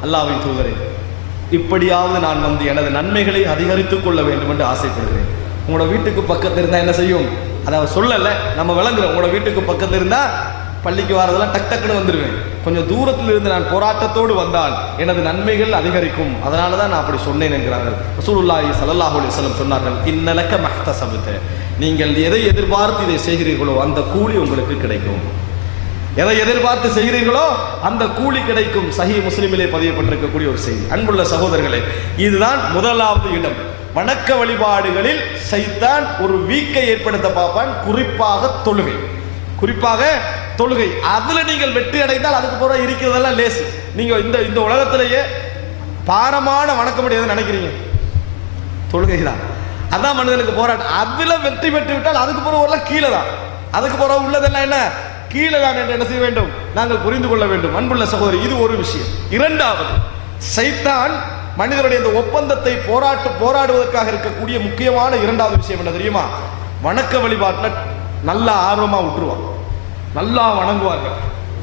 அல்லாஹ்வின் தூதரே, இப்படியாவது நான் வந்து எனது நன்மைகளை அதிகரித்துக் கொள்ள வேண்டும் என்று ஆசைப்படுகிறேன். உங்களோட வீட்டுக்கு பக்கத்தில் இருந்தா என்ன செய்யும்? அதை அவர் சொல்லலை, நம்ம விளங்குறோம். உங்களோட வீட்டுக்கு பக்கத்தில் இருந்தா பள்ளிக்கு வரதெல்லாம் டக் டக்குன்னு வந்துடுவேன். கொஞ்சம் தூரத்தில் இருந்து நான் போராட்டத்தோடு வந்தால் எனது நன்மைகள் அதிகரிக்கும், அதனால தான் நான் அப்படி சொன்னேன் என்கிறார்கள். ரசூலுல்லாஹி ஸல்லல்லாஹு அலைஹி வஸல்லம் சொன்னார்கள், இன்னலக மஹ்தஸபத, நீங்கள் எதை எதிர்பார்த்து இதை செய்கிறீர்களோ அந்த கூலி உங்களுக்கு கிடைக்கும். எதை எதிர்பார்த்து செய்கிறீர்களோ அந்த கூலி கிடைக்கும். சஹீஹ் முஸ்லிமிலே பதியப்பட்டிருக்கக்கூடிய ஒரு செய்தி. அன்புள்ள சகோதரர்களே, இதுதான் முதலாவது இடம். வணக்க வழிபாடுகளில் சைத்தான் ஒரு வீக்கை ஏற்படுத்த பார்ப்பான், குறிப்பாக தொழுகை. குறிப்பாக தொழுகை, அதுல நீங்கள் வெற்றி அடைந்தால் அதுக்கு போற இருக்கிறதெல்லாம் லேசு. நீங்க இந்த உலகத்திலேயே பாரமான வணக்க முடியாது நினைக்கிறீங்க, தொழுகை தான். அதான் மனிதனுக்கு போராட்டம். அதுல வெற்றி பெற்று விட்டால் அதுக்கு போற கீழே தான். அதுக்கு போற உள்ளதெல்லாம் என்ன? கீழே தான் என்று என்ன செய்ய வேண்டும்? நாங்கள் புரிந்து கொள்ள வேண்டும். அன்புள்ள சகோதரி, இது ஒரு விஷயம். இரண்டாவது, சைத்தான் மனிதனுடைய இந்த ஒப்பந்தத்தை போராடுவதற்காக இருக்கக்கூடிய முக்கியமான இரண்டாவது விஷயம் என்ன தெரியுமா? வணக்க வழிபாட்டில் நல்லா ஆர்வமா விட்டுருவான். நல்லா வணங்குவார்கள்,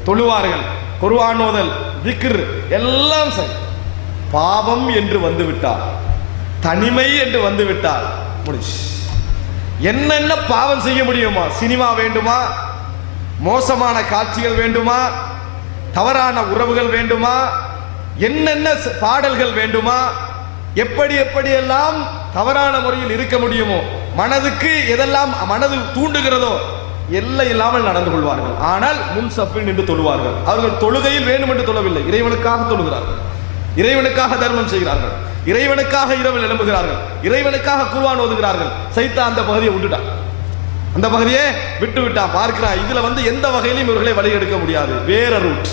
தொழுவார்கள், குர்ஆன் ஓதல், திக்ர் எல்லாம் சரி. பாவம் என்று வந்துவிட்டால், தனிமை என்று வந்துவிட்டால் முடிச்சு. என்னென்ன பாவம் செய்ய முடியுமா? சினிமா வேண்டுமா? மோசமான காட்சிகள் வேண்டுமா? தவறான உறவுகள் வேண்டுமா? என்னென்ன பாடல்கள் வேண்டுமா? எப்படியெல்லாம் தவறான முறையில் இருக்க முடியுமோ, மனதுக்கு எதெல்லாம் மனது தூண்டுகிறதோ எல்லை இல்லாமல் நடந்து கொள்வார்கள். ஆனால் முன் சஃபில் நின்று தொழுவார்கள். அவர்கள் தொழுகையில் வேண்டும் என்று தொழவில்லை, இறைவனுக்காக தொழுகிறார்கள், இறைவனுக்காக தர்மம் செய்கிறார்கள், இறைவனுக்காக இரவில் எழும்புகிறார்கள், இறைவனுக்காக குர்ஆன் ஓதுகிறார்கள். சைத்தான் அந்த பகுதியை விட்டுட்டான், அந்த பகுதியை விட்டு விட்டான். பார்க்கிறான், இதுல எந்த வகையிலும் இவர்களை வழி எடுக்க முடியாது. வேற ரூட்.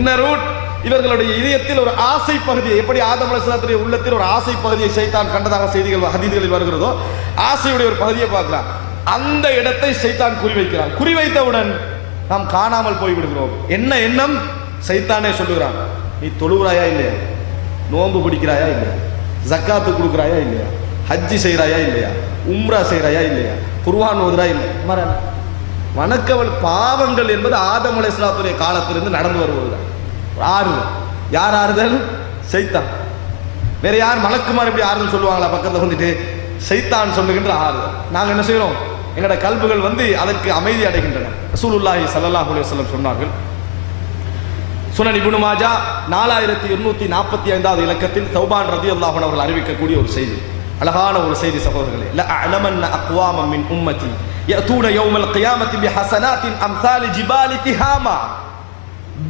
என்ன ரூட்? இவர்களுடைய இதயத்தில் ஒரு ஆசை பகுதியை, எப்படி ஆதம் அலைஹிஸ்ஸலாத்துடைய உள்ளத்தில் ஒரு ஆசை பகுதியை சைத்தான் கண்டதாக செய்திகள் ஹதீஸ்களில் வருகிறதோ, ஆசையுடைய ஒரு பகுதியை பார்க்கிறான். அந்த இடத்தை சைத்தான் குறிவைக்கிறான். குறிவைத்தவுடன் நாம் காணாமல் போய் விடுகிறோம். என்ன எண்ணம்? சைத்தானே சொல்லுகிறான், நீ தொழுகிறாயா இல்லையா, நோன்பு பிடிக்கிறாயா இல்லையா, ஜக்காத்து கொடுக்குறாயா இல்லையா, ஹஜ்ஜி செய்கிறாயா இல்லையா, உம்ரா செய்கிறாயா இல்லையா, குர்ஆன் ஓதுறா இல்லையா. வணக்கவள் பாவங்கள் என்பது ஆதம் அலைஹிஸ்ஸலாத்துடைய காலத்திலிருந்து நடந்து வருவதுதான். ஆறுதல். யார் ஆறுதல்? சைத்தான். வேற யார்? மலக்குமார் இப்படி ஆறுதல் சொல்லுவாங்களா பக்கத்தில் வந்துட்டு? சைத்தான் சொல்லுகின்ற ஆறுதல். நாங்கள் என்ன செய்கிறோம்? எங்களோட கல்புகள் அதற்கு அமைதி அடைகின்றன. ரசூலுல்லாஹி ஸல்லல்லாஹு அலைஹி வஸல்லம் சொன்னார்கள், சுனன் இப்னு மாஜா 4245வது இலக்கத்தில் தௌபான் ரலியல்லாஹு அன்ஹு அவர்கள் அறிவிக்கக்கூடிய ஒரு செய்தி. அழகான ஒரு செய்தி சகோதரர்களே. லா அலமன்ன அக்வாமம் மின் உம்மதி யஅதூன யௌமல் கியாமத்தி பிஹஸனாத்தின் அம்சாலி ஜிபாலி திஹாமா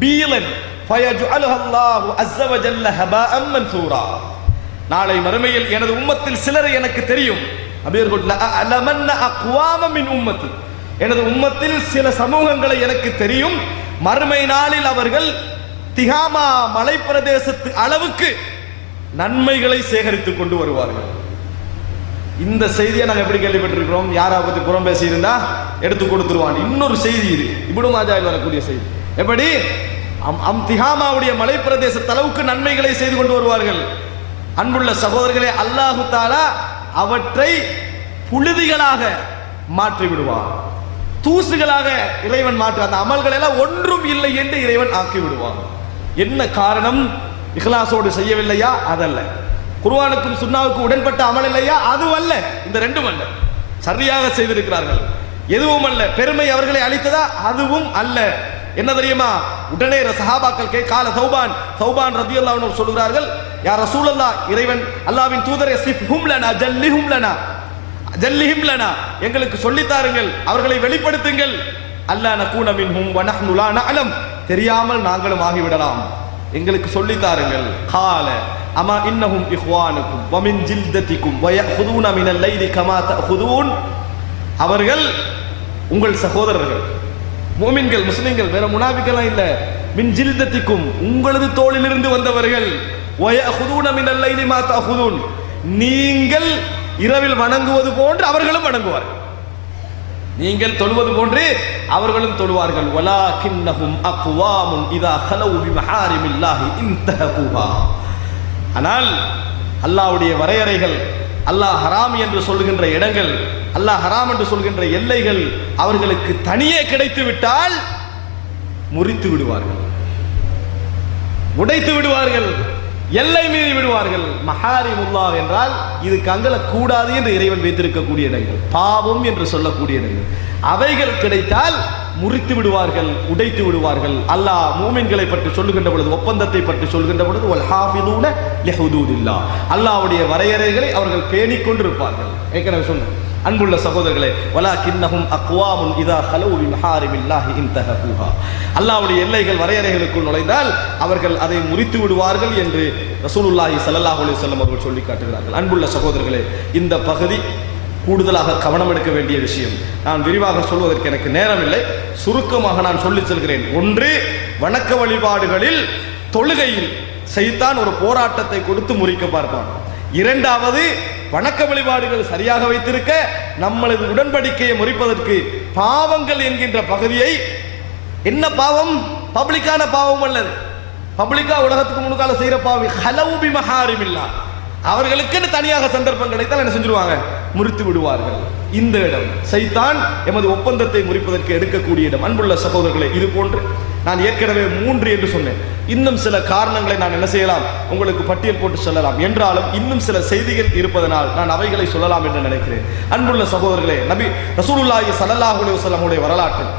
பீலன் ஃபயஜஅலுஹா அல்லாஹு அஸ்ஸ வ ஜல்ல ஹபாஅம் மன்சூரா. நாளை மறுமையில் எனது உம்மத்தில் சிலரை எனக்கு தெரியும். அப்படியே லா அலமன்ன அக்வாமம் மின் உம்மதி, எனது உம்மத்தில் சில சமூகங்களை எனக்கு தெரியும். மறுமை நாளில் அவர்கள் திஹாமா மலை பிரதேசத்து அளவுக்கு நன்மைகளை சேகரித்துக் கொண்டு வருவார்கள். இந்த செய்தியை நாங்கள் எப்படி கேள்விப்பட்டிருக்கிறோம்? யாராவது புறம் பேசி இருந்தா எடுத்து கொடுத்துருவான். இன்னொரு செய்தி இது இப்னு மாஜாவில் வரக்கூடிய செய்தி. எப்படி திஹாமாவுடைய மலை பிரதேச அளவுக்கு நன்மைகளை செய்து கொண்டு வருவார்கள். அன்புள்ள சகோதரர்களே, அல்லாஹு தாலா அவற்றை புழுதிகளாக மாற்றி விடுவார், தூசுகளாக இறைவன் மாற்று. அந்த அமல்கள் எல்லாம் ஒன்றும் இல்லை என்று இறைவன் ஆக்கி விடுவார். என்ன காரணம்? இஹ்லாஸோடு செய்யவில்லையா? அதல்ல. குர்ஆனுக்கும் சுன்னாவுக்கும் உடன்பட்ட அமல் இல்லையா? அதுவல்ல. இந்த ரெண்டும் அல்ல. சரியாக செய்திருக்கிறார்கள், எதுவும் அல்ல. பெருமை அவர்களை அளித்ததா? அதுவும் அல்ல. என்ன தெரியுமா? உடனே சஹாபாக்கள் கால சௌபான் ரலியல்லாஹு அன்ஹு சொல்கிறார்கள், யா ரசூலல்லாஹ், இறைவன் அல்லாஹ்வின் தூதரே, சிஃப்ஹும் லனா ஜல்லிஹும் லனா ஜல்லிஹும் லனா, எங்களுக்கு சொல்லித்தாருங்கள், அவர்களை வெளிப்படுத்துங்கள். அல்லா நகூன மின்ஹும் வ நஹ்னு லா நஅலம், தெரியாமல் நாங்களும் ஆகிவிடலாம், எங்களுக்கு சொல்லித்தாருங்கள். கால அமா இன்னஹும் இஹ்வானுக்கும் வ மின் ஜில்ததிக்கும் வ யஅஹுதுன மினல் லைலி கமா தஅஹுதுன், அவர்கள் உங்கள் சகோதரர்கள், முஃமின்கள், முஸ்லிம்கள், வேற முனாஃபிக்கள் இல்ல. மின் ஜில்ததிக்கும், உங்களது தோளிலிருந்து வந்தவர்கள். வ யஅஹுதுன மினல் லைலி மா தஅஹுதுன், நீங்கள் இரவில் வணங்குவது போன்று அவர்களும் வணங்குவார்கள். நீங்கள் தொழுவது போன்று அவர்களும் தொழுவார்கள். வலாகின்னஹும் அக்வாமுன் இதா ஹலவு பிமஹாரிமில்லாஹி இன்தஹகுஹா, ஆனால் அல்லாஹ்வுடைய வரையறைகள், அல்லாஹ் ஹராம் என்று சொல்கின்ற இடங்கள், அல்லாஹ் ஹராம் என்று சொல்கின்ற எல்லைகள் அவர்களுக்கு தனியே கிடைத்து விட்டால் முறித்து விடுவார்கள், உடைத்து விடுவார்கள், எல்லை மீறி விடுவார்கள். மஹாரிமுல்லாஹ் என்றால் இதுக்கு அங்கல கூடாது என்று இறைவன் வைத்திருக்கக்கூடிய இடங்கள், பாவம் என்று சொல்லக்கூடிய இடங்கள், அவைகள் கிடைத்தால் முறித்து விடுவார்கள், உடைத்து விடுவார்கள். அல்லாஹ் மூமின்களை பற்றி சொல்லுகின்ற பொழுது, ஒப்பந்தத்தை பற்றி சொல்கின்ற பொழுது, வல் ஹாஃபிதூன லிஹுதூதில்லாஹ், அல்லாஹ்வுடைய வரையறைகளை அவர்கள் பேணிக் கொண்டிருப்பார்கள். ஏற்கனவே சொன்னேன். அன்புள்ள சகோதரர்களே, வலாகின்னஹும் அக்வாமுன் இதா ஹலவு பிமஹாரிமில்லாஹி இன்தஹகுஹா, அல்லாஹ்வுடைய எல்லைகள் வரையறைகளுக்குள் நுழைந்தால் அவர்கள் அதை முறித்து விடுவார்கள் என்று ரசூலுல்லாஹி ஸல்லல்லாஹு அலைஹி வஸல்லம் அவர்கள் சொல்லி காட்டுகிறார்கள். அன்புள்ள சகோதரர்களே, இந்த பகுதி கூடுதலாக கவனம் எடுக்க வேண்டிய விஷயம். நான் விரிவாக சொல்வதற்கு எனக்கு நேரம் இல்லை, சுருக்கமாக நான் சொல்லி செல்கிறேன். ஒன்று, வணக்க வழிபாடுகளில் தொழுகையில் ஷைத்தான் ஒரு போராட்டத்தை கொடுத்து முறிக்க பார்ப்பான். இரண்டாவது, வணக்க வழிபாடுகள் சரியாக வைத்திருக்க நம்மளது உடன்படிக்கையை முறிப்பதற்கு பாவங்கள் என்கின்ற பகுதியை, என்ன பாவம்? பப்ளிக்கான பாவம் அல்லது, பப்ளிக்கா உலகத்துக்கு முன்னுக்கால செய்யற பாவம் ஹலவு பிமஹாரிமில்லாஹ், அவர்களுக்கு தனியாக சந்தர்ப்பம் கிடைத்தால் என்ன செஞ்சிருவாங்க? முறித்து விடுவார்கள். இந்த இடம் ஷைத்தான் எமது ஒப்பந்தத்தை முறிப்பதற்கு எடுக்கக்கூடிய இடம். அன்புள்ள சகோதரர்களே, இது போன்று நான் ஏற்கனவே 3 என்று சொன்னேன். இன்னும் சில காரணங்களை நான் என்ன செய்யலாம், உங்களுக்கு பட்டியல் போட்டு சொல்லலாம். என்றாலும் இன்னும் சில செய்திகள் இருப்பதனால் நான் அவைகளை சொல்லலாம் என்று நினைக்கிறேன். அன்புள்ள சகோதரர்களே, நபி ரசூலுல்லாஹி ஸல்லல்லாஹு அலைஹி வஸல்லம் உடைய வரலாற்றில்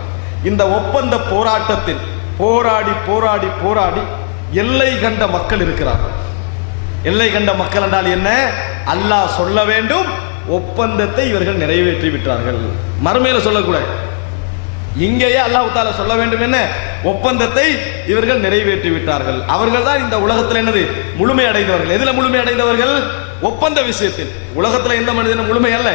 இந்த ஒப்பந்த போராட்டத்தில் போராடி போராடி போராடி எல்லை கண்ட மக்கள் இருக்கிறார்கள். எல்லை கண்ட மக்கள் என்றால் என்ன? அல்லாஹ் சொல்ல வேண்டும், ஒப்பந்தத்தை இவர்கள் நிறைவேற்றி விட்டார்கள். மறுமையில சொல்லக்கூடாது, இங்கேயே அல்லாஹ் தஆலா சொல்ல வேண்டும், என்ன? ஒப்பந்தத்தை இவர்கள் நிறைவேற்றி விட்டார்கள். அவர்கள் தான் இந்த உலகத்தில் என்னது? முழுமை அடைந்தவர்கள். எதுல முழுமை அடைந்தவர்கள்? ஒப்பந்த விஷயத்தில். உலகத்தில் எந்த மனிதனும் முழுமை அல்ல,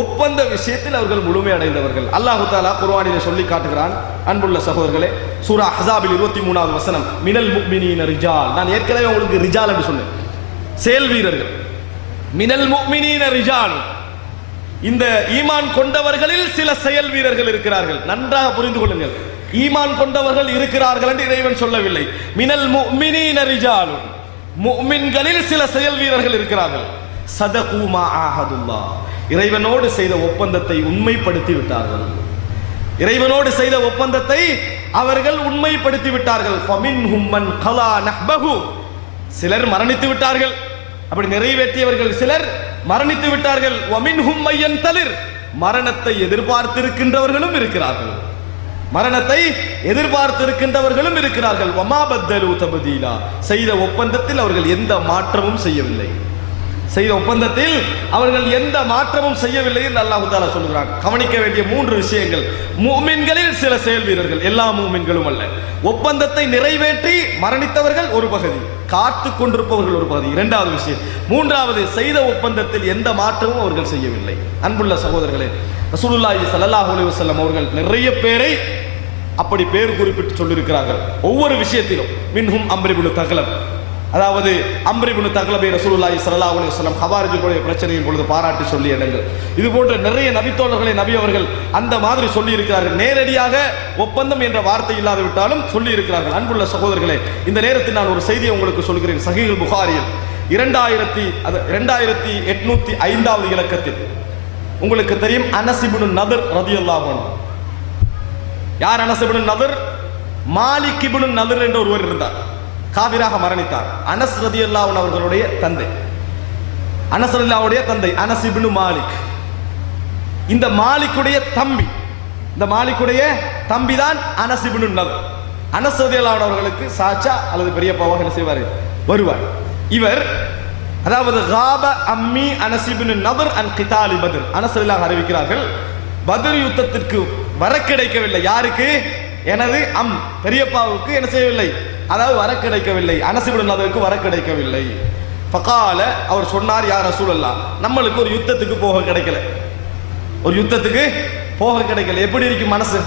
ஒப்பந்த விஷயத்தில் அவர்கள் முழுமை அடைந்தவர்கள். அல்லாஹ் தஆலா குர்ஆனிலே சொல்லி காட்டுகிறான். அன்புள்ள சகோதரர்களே, சூரா அஹ்ஸாபில் 23வது வசனம், மினல் முஃமினீன ரிஜால். நான் ஏற்கனவே உங்களுக்கு ரிஜால் என்று சொன்னேன், செயல் வீரர்கள். மினல் முஃமினீன ரிஜால், இந்த ஈமான் கொண்டவர்களில் சில செயல் வீரர்கள் இருக்கிறார்கள். நன்றாக புரிந்து கொள்ளுங்கள், ஈமான் கொண்டவர்கள் இருக்கிறார்கள் என்று இறைவன் சொல்லவில்லை. மினல் முஃமினீன ரிஜால், முஃமின்களில் சில செயல் வீரர்கள் இருக்கிறார்கள். சதகு மா ஆஹதுல்லாஹ், இறைவனோடு செய்த ஒப்பந்தத்தை உண்மைப்படுத்தி விட்டார்கள். இறைவனோடு செய்த ஒப்பந்தத்தை அவர்கள் உண்மைப்படுத்தி விட்டார்கள். ஃபமின்ஹும் மன் கலா நஹ்பஹு, சிலர் மரணித்து விட்டார்கள். அப்படி நிறைவேற்றியவர்கள் சிலர் மரணித்து விட்டார்கள். வமின்ஹும் மையன்தலிர், மரணத்தை எதிர்பார்த்திருக்கின்றவர்களும் இருக்கிறார்கள். மரணத்தை எதிர்பார்த்திருக்கின்றவர்களும் இருக்கிறார்கள். வமா பத்தலு தபதீலா, செய்த ஒப்பந்தத்தில் அவர்கள் எந்த மாற்றமும் செய்யவில்லை. செய்த ஒப்பந்தத்தில் அவர்கள் எந்த மாற்றமும் செய்யவில்லை என்று அல்லாஹ் தஆலா சொல்கிறான். கவனிக்க வேண்டிய 3 விஷயங்கள். மூமின்களில் சில செயல் வீரர்கள், எல்லா மூமின்களும் அல்ல. ஒப்பந்தத்தை நிறைவேற்றி மரணித்தவர்கள் ஒரு பகுதி, காத்து கொண்டிருப்பவர்கள் ஒரு பகுதி, இரண்டாவது விஷயம். மூன்றாவது, செய்த ஒப்பந்தத்தில் எந்த மாற்றமும் அவர்கள் செய்யவில்லை. அன்புள்ள சகோதரர்களே, ரசூலுல்லாஹி ஸல்லல்லாஹு அலைஹி வஸல்லம் அவர்கள் நிறைய பேரை அப்படி பேர் குறிப்பிட்டு சொல்லியிருக்கிறார்கள். ஒவ்வொரு விஷயத்திலும் மின்ஹும் அம்ர் இப்னு தக்லப், அதாவது அம்ர் இப்னு தக்லபை ரசூலுல்லாஹி ஸல்லல்லாஹு அலைஹி வஸல்லம் ஹவாரிஜுடைய பிரச்சனையின் பொழுது பாராட்டி சொல்லிய இடங்கள். இது போன்ற நிறைய நபித்தோழர்களை நபி அவர்கள் அந்த மாதிரி சொல்லி இருக்கிறார்கள். நேரடியாக ஒப்பந்தம் என்ற வார்த்தை இல்லாது விட்டாலும் சொல்லி இருக்கிறார்கள். அன்புள்ள சகோதரர்களே, இந்த நேரத்தில் நான் ஒரு செய்தியை உங்களுக்கு சொல்கிறேன். சஹீஹுல் புகாரியில் 2805வது இலக்கத்தில் உங்களுக்கு தெரியும் அனஸ் இப்னு நதர் ரலியல்லாஹு அன்ஹு. யார் அனஸ் இப்னு நதர்? மாலிக் இப்னு நதர் என்ற ஒருவர் இருந்தார், காபிராக மரணித்தார். அனஸ் ரலியல்லாஹு அன்ஹு அவர்களுடைய தந்தை, அனஸ் ரலியல்லாஹுடைய தந்தை அனஸ் இப்னு மாலிக். இந்த மாலிக்குடைய தம்பி, இந்த மாலிக்குடைய தம்பி தான் அனஸ் இப்னு நதர். அனஸ் ரலியல்லாஹு அன்ஹு அவர்களுக்கு சாச்சா அல்லது பெரியப்பாவாக என்ன செய்வார்? வருவார். இவர் அதாவது காப அம்மி அனஸ் இப்னு நதர் அன் கிதாலி பத்ர். அனஸ் ரலியல்லாஹு அறிவிக்கிறார்கள், பத்ர் யுத்தத்திற்கு வர கிடைக்கவில்லை. யாருக்கு? எனது பெரியப்பாவுக்கு என்ன செய்யவில்லை, அதாவது வர கிடைக்கவில்லை. அனஸ் இப்னு நதருக்கு வர கிடைக்கவில்லை. ஃபகால, அவர் சொன்னார், யா ரசூலல்லாஹ், நம்மளுக்கு ஒரு யுத்தத்துக்கு போக கிடைக்கல, ஒரு யுத்தத்துக்கு போக கிடைக்கல. எப்படி இருக்கு மனசு?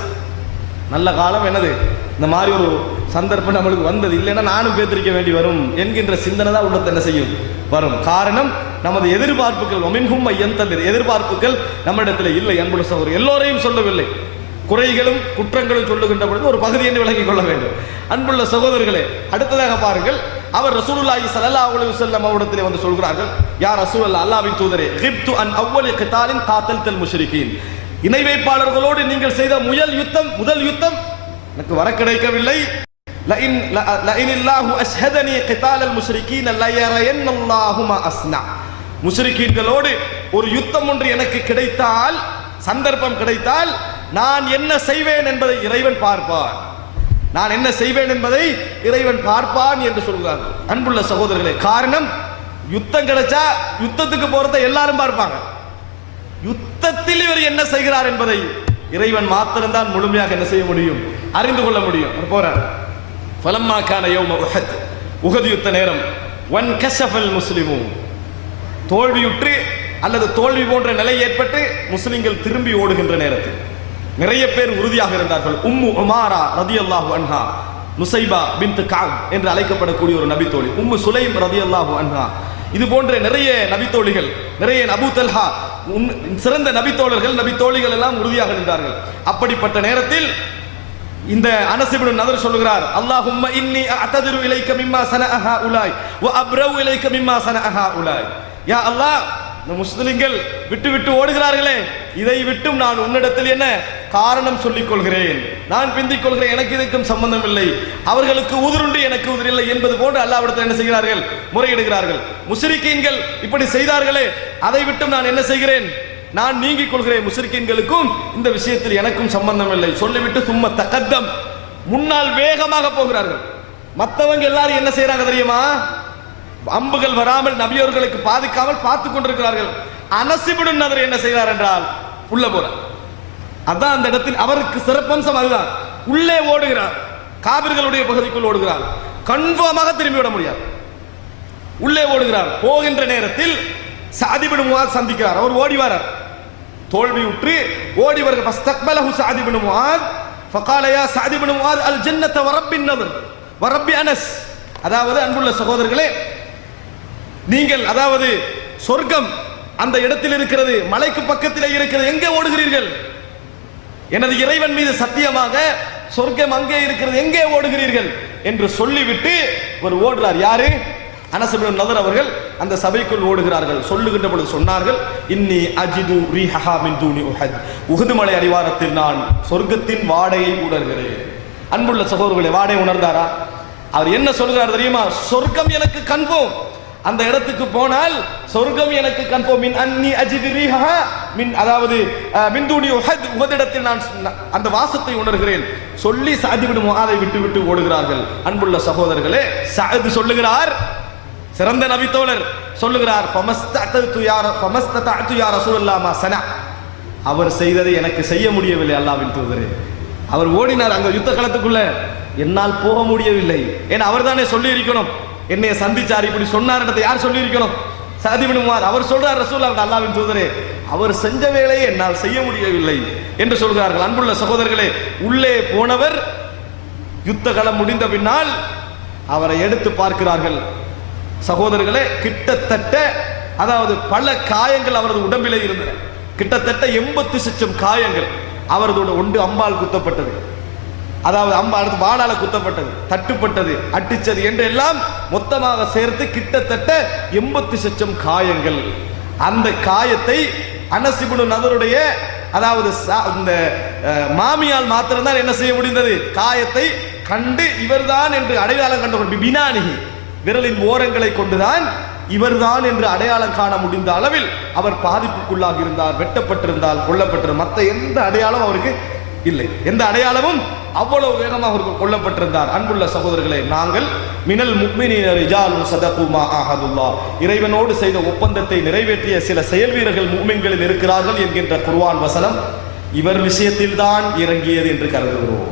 நல்ல காலம் என்னது, இந்த மாதிரி ஒரு சந்தர்ப்பம் நம்மளுக்கு வந்தது, இல்லைன்னா நானும் பேத்திருக்க வேண்டி வரும் என்கின்ற சிந்தனை தான் உள்ளத்தை என்ன செய்யும், வரும். காரணம், நமது எதிர்பார்ப்புகள் ஒமின்ஹும் ஐயந்ததிர், எதிர்பார்ப்புகள் நம்மிடத்தில் இல்லை. அன்புள்ள சகோதரர், எல்லோரையும் சொல்லவில்லை, குறைகளும் குற்றங்களும் சொல்லுகின்ற பொழுது ஒரு பகுதி என்று விளங்கிக் கொள்ள வேண்டும். அன்புள்ள சகோதரர்களே, அடுத்ததாக பாருங்கள், அவர் ரசூலுல்லாஹி ஸல்லல்லாஹு அலைஹி வஸல்லம் அவரிடத்திலே வந்து சொல்கிறார்கள், யா ரசூலல்லாஹ், அல்லாஹ்வின் தூதரே, கிப்து அன் அவ்வலி கிதாலின் காத்தல்தல் முஷ்ரிகீன், இணை வைப்பாளர்களோடு நீங்கள் செய்த முதல் யுத்தம் எனக்கு வர கிடைக்கவில்லை. லஇனில்லாஹு அஷ்ஹதனி கிதாலல் முஷ்ரிகீன் லயரயன்னல்லாஹு மா அஸ்னா, முஷ்ரிகீன்களோடு ஒரு யுத்தம் ஒன்று எனக்கு கிடைத்தால், சந்தர்ப்பம் கிடைத்தால், நான் என்ன செய்வேன் என்பதை இறைவன் பார்ப்பான், நான் என்ன செய்வேன் என்பதை இறைவன் பார்ப்பான் என்று சொல்கிறார்கள். அன்புள்ள சகோதரர்களே, காரணம், யுத்தம் கிடைச்சா யுத்தத்துக்கு போறதை எல்லாரும் பார்ப்பாங்க, யுத்தத்தில் இவர் என்ன செய்கிறார் என்பதை இறைவன் மாத்திரம்தான் முழுமையாக என்ன செய்ய முடியும், அறிந்து கொள்ள முடியும். போறார். ஃபலம்மா கான யௌம உஹத், உஹத் யுத்த நேரம், வன் கஷஃபல் முஸ்லிமூன், தோல்வியுற்று அல்லது தோல்வி போன்ற நிலை ஏற்பட்டு முஸ்லிம்கள் திரும்பி ஓடுகின்ற நேரத்தில் நிறைய பேர் உறுதியாக இருந்தார்கள். உம்மு உமாரா ரலியல்லாஹு அன்ஹா, நுசைபா பின்த் கஅப் என்று அழைக்கப்படக்கூடிய ஒரு நபித்தோழி, உம்மு சுலைம் ரலியல்லாஹு அன்ஹா, இது போன்ற நிறைய நபித்தோழிகள், நிறைய அபூ தல்ஹா, சிறந்த நபித்தோழர்கள் நபித்தோழிகள் எல்லாம் உறுதியாக நின்றார்கள். அப்படிப்பட்ட நேரத்தில் இந்த அனஸ் இப்னு நதர் சொல்கிறார், அல்லாஹும்ம இன்னி அஅததிரு இலைக மிம்மா ஸனஅ ஹாஉலாய் வ அப்ரவு இலைக மிம்மா ஸனஅ ஹாஉலாய், யா அல்லாஹ், இந்த முஸ்லிம்கள் விட்டு விட்டு ஓடுகிறார்களே, இதை விட்டும் நான் உன்னிடத்தில் என்ன காரணம் சொல்லிக் கொள்கிறேன், நான் பிந்திக் கொள்கிறேன், எனக்கு இதுக்கும் சம்பந்தம் இல்லை, அவர்களுக்கு உதிருண்டு எனக்கு உதிர் இல்லை என்பது போன்று அல்லாஹ்விடத்தில் என்ன செய்கிறார்கள், முறையிடுகிறார்கள். முஸ்ரிக்கீன்கள் இப்படி செய்தார்களே, அதை விட்டும் நான் என்ன செய்கிறேன், நான் நீங்கிக் கொள்கிறேன், முஸ்ரிக்கீன்களுக்கும் இந்த விஷயத்தில் எனக்கும் சம்பந்தம் இல்லை சொல்லிவிட்டு சும்ம தகத்தம், முன்னால் வேகமாக போகிறார்கள். மற்றவங்க எல்லாரும் என்ன செய்யறாங்க தெரியுமா, அம்புகள் வராமல் நபியவர்களுக்கு பாதிக்காமல் பார்த்து கொண்டிருக்கிறார்கள். அனஸ் இப்னு நதர் என்ன செய்கிறார் என்றால் உள்ள போறார். அதான் அந்த இடத்தில் அவருக்கு சிறப்பம்சம் அதுதான், உள்ளே ஓடுகிறார், காபிர்களுடைய பகுதிக்குள் ஓடுகிறார், கன்ஃபார்மாக திரும்பி விட முடியாது, உள்ளே ஓடுகிறார். போகின்ற நேரத்தில் சஅத் இப்னு முஆத் சந்திக்கிறார். அவர் ஓடி வரார், தோல்வியுற்று ஓடி வருகிறார். ஃபஸ்தக்பலஹு சஅத் இப்னு முஆத் ஃபகால யா சஅத் இப்னு முஆத் அல் ஜன்னத வ ரப்பின் நதர் வ ரப்பி அனஸ், அதாவது அன்புள்ள சகோதரர்களே, நீங்கள் அதாவது சொர்க்கம் அந்த இடத்தில் இருக்கிறது, மலைக்கு பக்கத்திலே இருக்கிறது, எங்கே ஓடுகிறீர்கள், எனது இறைவன் மீது சத்தியமாக சொர்க்கம் அங்கே இருக்கிறது, எங்கே ஓடுகிறீர்கள் என்று சொல்லிவிட்டு ஒரு ஓடுறார். யாரு? அனஸ் இப்னு நதர் அவர்கள் அந்த சபைக்குள் ஓடுகிறார்கள். சொல்லுகின்ற பொழுது சொன்னார்கள், இன்னி அஜிது ரீஹா மின் தூனி உஹத், உஹது மலை அடிவாரத்தில் நான் சொர்க்கத்தின் வாடையை உணர்கிறேன். அன்புள்ள சகோதரர்களே, வாடை உணர்ந்தாரா? அவர் என்ன சொல்கிறார் தெரியுமா, சொர்க்கம் எனக்கு கன்ஃபார்ம், அந்த இடத்துக்கு போனால் சொர்க்கம் எனக்கு கன்ஃபார்ம், மின் அன்னி அஜிது ரீஹா மின், அதாவது மின் தூனி உஹத், உஹதிடத்தில் நான் அந்த வாசத்தை உணர்கிறேன் சொல்லி சஅத் இப்னு முஆதை விட்டு விட்டு ஓடுகிறார்கள். அன்புள்ள சகோதரர்களே, சஅத் சொல்லுகிறார், சிறந்த நபி தோழர் சொல்லுகிறார், அவர் செய்ததை எனக்கு செய்ய முடியவில்லை அல்லாஹ்வின் தூதரே. அவர் ஓடினார் அங்க யுத்த களத்துக்குள்ள, என்னால் போக முடியவில்லை. ஏன்னா அவர் தானே சொல்லி இருக்கணும், என்னைய சந்திச்சார் இப்படி சொன்னார், யார் சொல்லி இருக்கணும்? சஅத் இப்னு முஆத். அவர் சொல்றார், ரசூலுல்லாஹ் அல்லாஹ்வின் தூதரே, அவர் செஞ்ச வேலையை என்னால் செய்ய முடியவில்லை என்று சொல்கிறார்கள். அன்புள்ள சகோதரர்களே, உள்ளே போனவர் யுத்த களம் முடிந்த பின்னால் அவரை எடுத்து பார்க்கிறார்கள். சகோதரர்களே, கிட்டத்தட்ட அதாவது பல காயங்கள் அவரது உடம்பிலே இருந்தன. கிட்டத்தட்ட 80 லட்சம் காயங்கள். அவரது ஒன்று அம்பால் குத்தப்பட்டது, அதாவது அம்பா அடுத்து வாளால குத்தப்பட்டது, தட்டுப்பட்டது, அட்டிச்சது என்று எல்லாம் மொத்தமாக சேர்த்து கிட்டத்தட்ட 80 லட்சம் காயங்கள். அந்த காயத்தை அனஸ் இப்னு நதருடைய அதாவது இந்த மாமியால் மாத்திரம்தான் என்ன செய்ய முடிந்தது? காயத்தை கண்டு இவர்தான் என்று அடையாளம் கண்டு பினானிஹி, விரலின் ஓரங்களை கொண்டுதான் இவர்தான் என்று அடையாளம் காண முடிந்த அளவில் அவர் பாதிப்புக்குள்ளாக இருந்தார், வெட்டப்பட்டிருந்தால், கொல்லப்பட்டிருந்தார். மற்ற எந்த அடையாளமும் அவருக்கு இல்லை. எந்த அடையாளமும் அவ்வளவு வேகமாக அவருக்கு கொல்லப்பட்டிருந்தார். அன்புள்ள சகோதரர்களே, நாங்கள் மினல் முஃமினீன ரிஜாலுன் ஸதகு மா ஆஹதுல்லாஹ், இறைவனோடு செய்த ஒப்பந்தத்தை நிறைவேற்றிய சில செயல் வீரர்கள் முஃமின்களில் இருக்கிறார்கள் என்கின்ற குர்ஆன் வசனம் இவர் விஷயத்தில் தான் இறங்கியது என்று கருதுகிறோம்.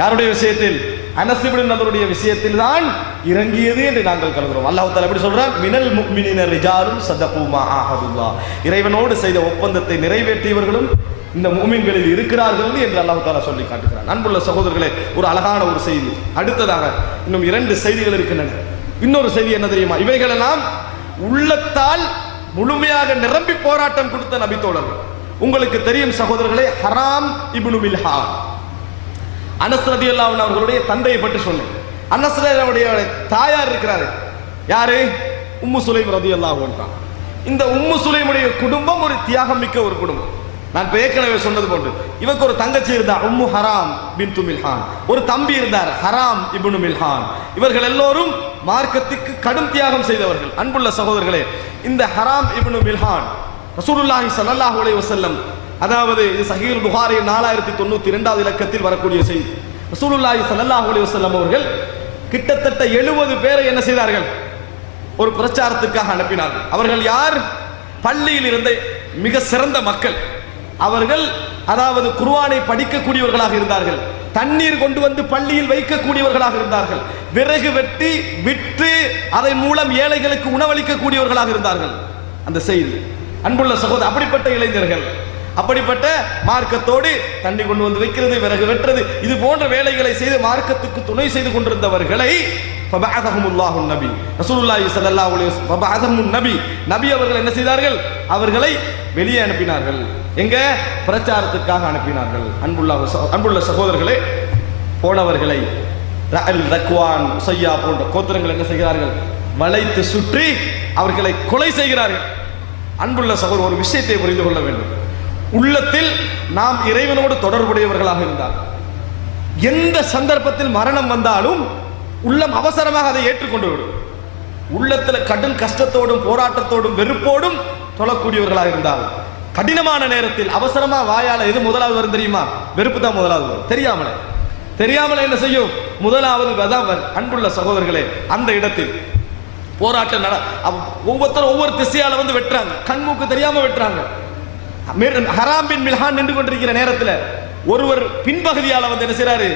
யாருடைய விஷயத்தில்? அனஸ் இப்னு நதருடைய விஷயத்தில் தான் இறங்கியது என்று நாங்கள் கருதுகிறோம். அல்லாஹ் தஆலா எப்படி சொல்றான்? மினல் முஃமினீன ரிஜாலுன் ஸதகு மா ஆஹதுல்லாஹ், இறைவனோடு செய்த ஒப்பந்தத்தை நிறைவேற்றியவர்களும் இந்த முஃமின்களில் இருக்கிறார்கள் என்று அல்லாஹ் தஆலா சொல்லி காட்டுகிறான். அன்புள்ள சகோதரர்களே, ஒரு அழகான ஒரு செய்தி. அடுத்ததாக இன்னும் 2 செய்திகள் இருக்கின்றன. இன்னொரு செய்தி என்ன தெரியுமா? இவைகளெல்லாம் உள்ளத்தால் முழுமையாக நிரம்பி போராட்டம் கொடுத்த நபித்தோழர்கள். உங்களுக்கு தெரியும் சகோதரர்களே, ஹராம் இப்னு மில்ஹான், அனஸ் ரலியல்லாஹு அன்ஹு அவர்களுடைய தந்தையை பற்றி சொன்னேன். அனஸ் ரலியல்லாஹுடைய தாயார் இருக்கிறார், யாரு? உம்மு சுலைம் ரலியல்லாஹு அன்ஹா. இந்த உம்மு சுலைமுடைய குடும்பம் ஒரு தியாகம் மிக்க ஒரு குடும்பம். நான் ஏற்கனவே சொன்னது போன்று இவருக்கு ஒரு தங்கச்சி இருந்தார், உம்மு ஹராம் பின்து மில்ஹான். ஒரு தம்பி இருந்தார், ஹராம் இப்னு மில்ஹான். இவர்கள் எல்லோரும் மார்க்கத்துக்கு கடும் தியாகம் செய்தவர்கள். அன்புள்ள சகோதரர்களே, இந்த ஹராம் இப்னு மில்ஹான் ரசூலுல்லாஹி ஸல்லல்லாஹு அலைஹி வஸல்லம், அதாவது இது சஹீஹுல் புகாரி 4092வது இலக்கத்தில் வரக்கூடிய செய்தி. ரசூலுல்லாஹி ஸல்லல்லாஹு அலைஹி வஸல்லம் அவர்கள் கிட்டத்தட்ட 70 பேரை என்ன செய்தார்கள்? ஒரு பிரச்சாரத்துக்காக அனுப்பினார்கள். அவர்கள் யார்? பள்ளியில் இருந்த மிக சிறந்த மக்கள். அவர்கள் அதாவது குர்ஆனை படிக்கக்கூடியவர்களாக இருந்தார்கள், தண்ணீர் கொண்டு வந்து பள்ளியில் வைக்கக்கூடியவர்களாக இருந்தார்கள், விறகு வெட்டி விற்று அதன் மூலம் ஏழைகளுக்கு உணவளிக்கக்கூடியவர்களாக இருந்தார்கள். அந்த செய்தி அன்புள்ள சகோதரர், அப்படிப்பட்ட இளைஞர்கள், அப்படிப்பட்ட மார்க்கத்தோடு தண்ணி கொண்டு வந்து வைக்கிறது, விறகு வெட்டுறது, இது போன்ற வேலைகளை செய்து மார்க்கத்துக்கு துணை செய்து கொண்டிருந்தவர்களை ஃபபஅதஹுமுல்லாஹு நபி, ரசூலுல்லாஹி ஸல்லல்லாஹு அலைஹி வஸல்லம் ஃபபஅதஹுமுன் நபி, நபி அவர்கள் என்ன செய்தார்கள்? அவர்களை வெளியே அனுப்பினார்கள். எங்க? பிரச்சாரத்துக்காக அனுப்பினார்கள். அன்புள்ள சகோதரர்களே, போனவர்களை ரஅல் தக்வான் உஸய்யா போன்ற கோத்திரங்கள் என்ன செய்கிறார்கள்? வளைத்து சுற்றி அவர்களை கொலை செய்கிறார்கள். அன்புள்ள சகோதரர், ஒரு விஷயத்தை புரிந்து கொள்ள வேண்டும். உள்ளத்தில் நாம் இறைவனோடு தொடர்புடையவர்களாக இருந்தால் எந்த சந்தர்ப்பத்தில் மரணம் வந்தாலும் உள்ளம் அவசரமாக அதை ஏற்றுக்கொண்டு விடும். உள்ளத்தில் கடும் கஷ்டத்தோடும் போராட்டத்தோடும் வெறுப்போடும் தொழக்கூடியவர்களாக இருந்தால் கடினமான நேரத்தில் அவசரமா வாயால எது முதலாவது வரும் தெரியுமா? வெறுப்பு தான் முதலாவது வரும். தெரியாமலே என்ன செய்யும்? முதலாவது வரும். அன்புள்ள சகோதரர்களே, அந்த இடத்தில் போராட்டம் ஒவ்வொருத்தரும் ஒவ்வொரு திசையால வந்து வெட்டுறாங்க, கண்மூக்கு தெரியாம வெட்டுறாங்க. ஹராம் பின் மில்ஹான் நின்று கொண்டிருக்கிற நேரத்தில் ஒருவர் பின்பகுதியால வந்து என்ன செய்றாரு?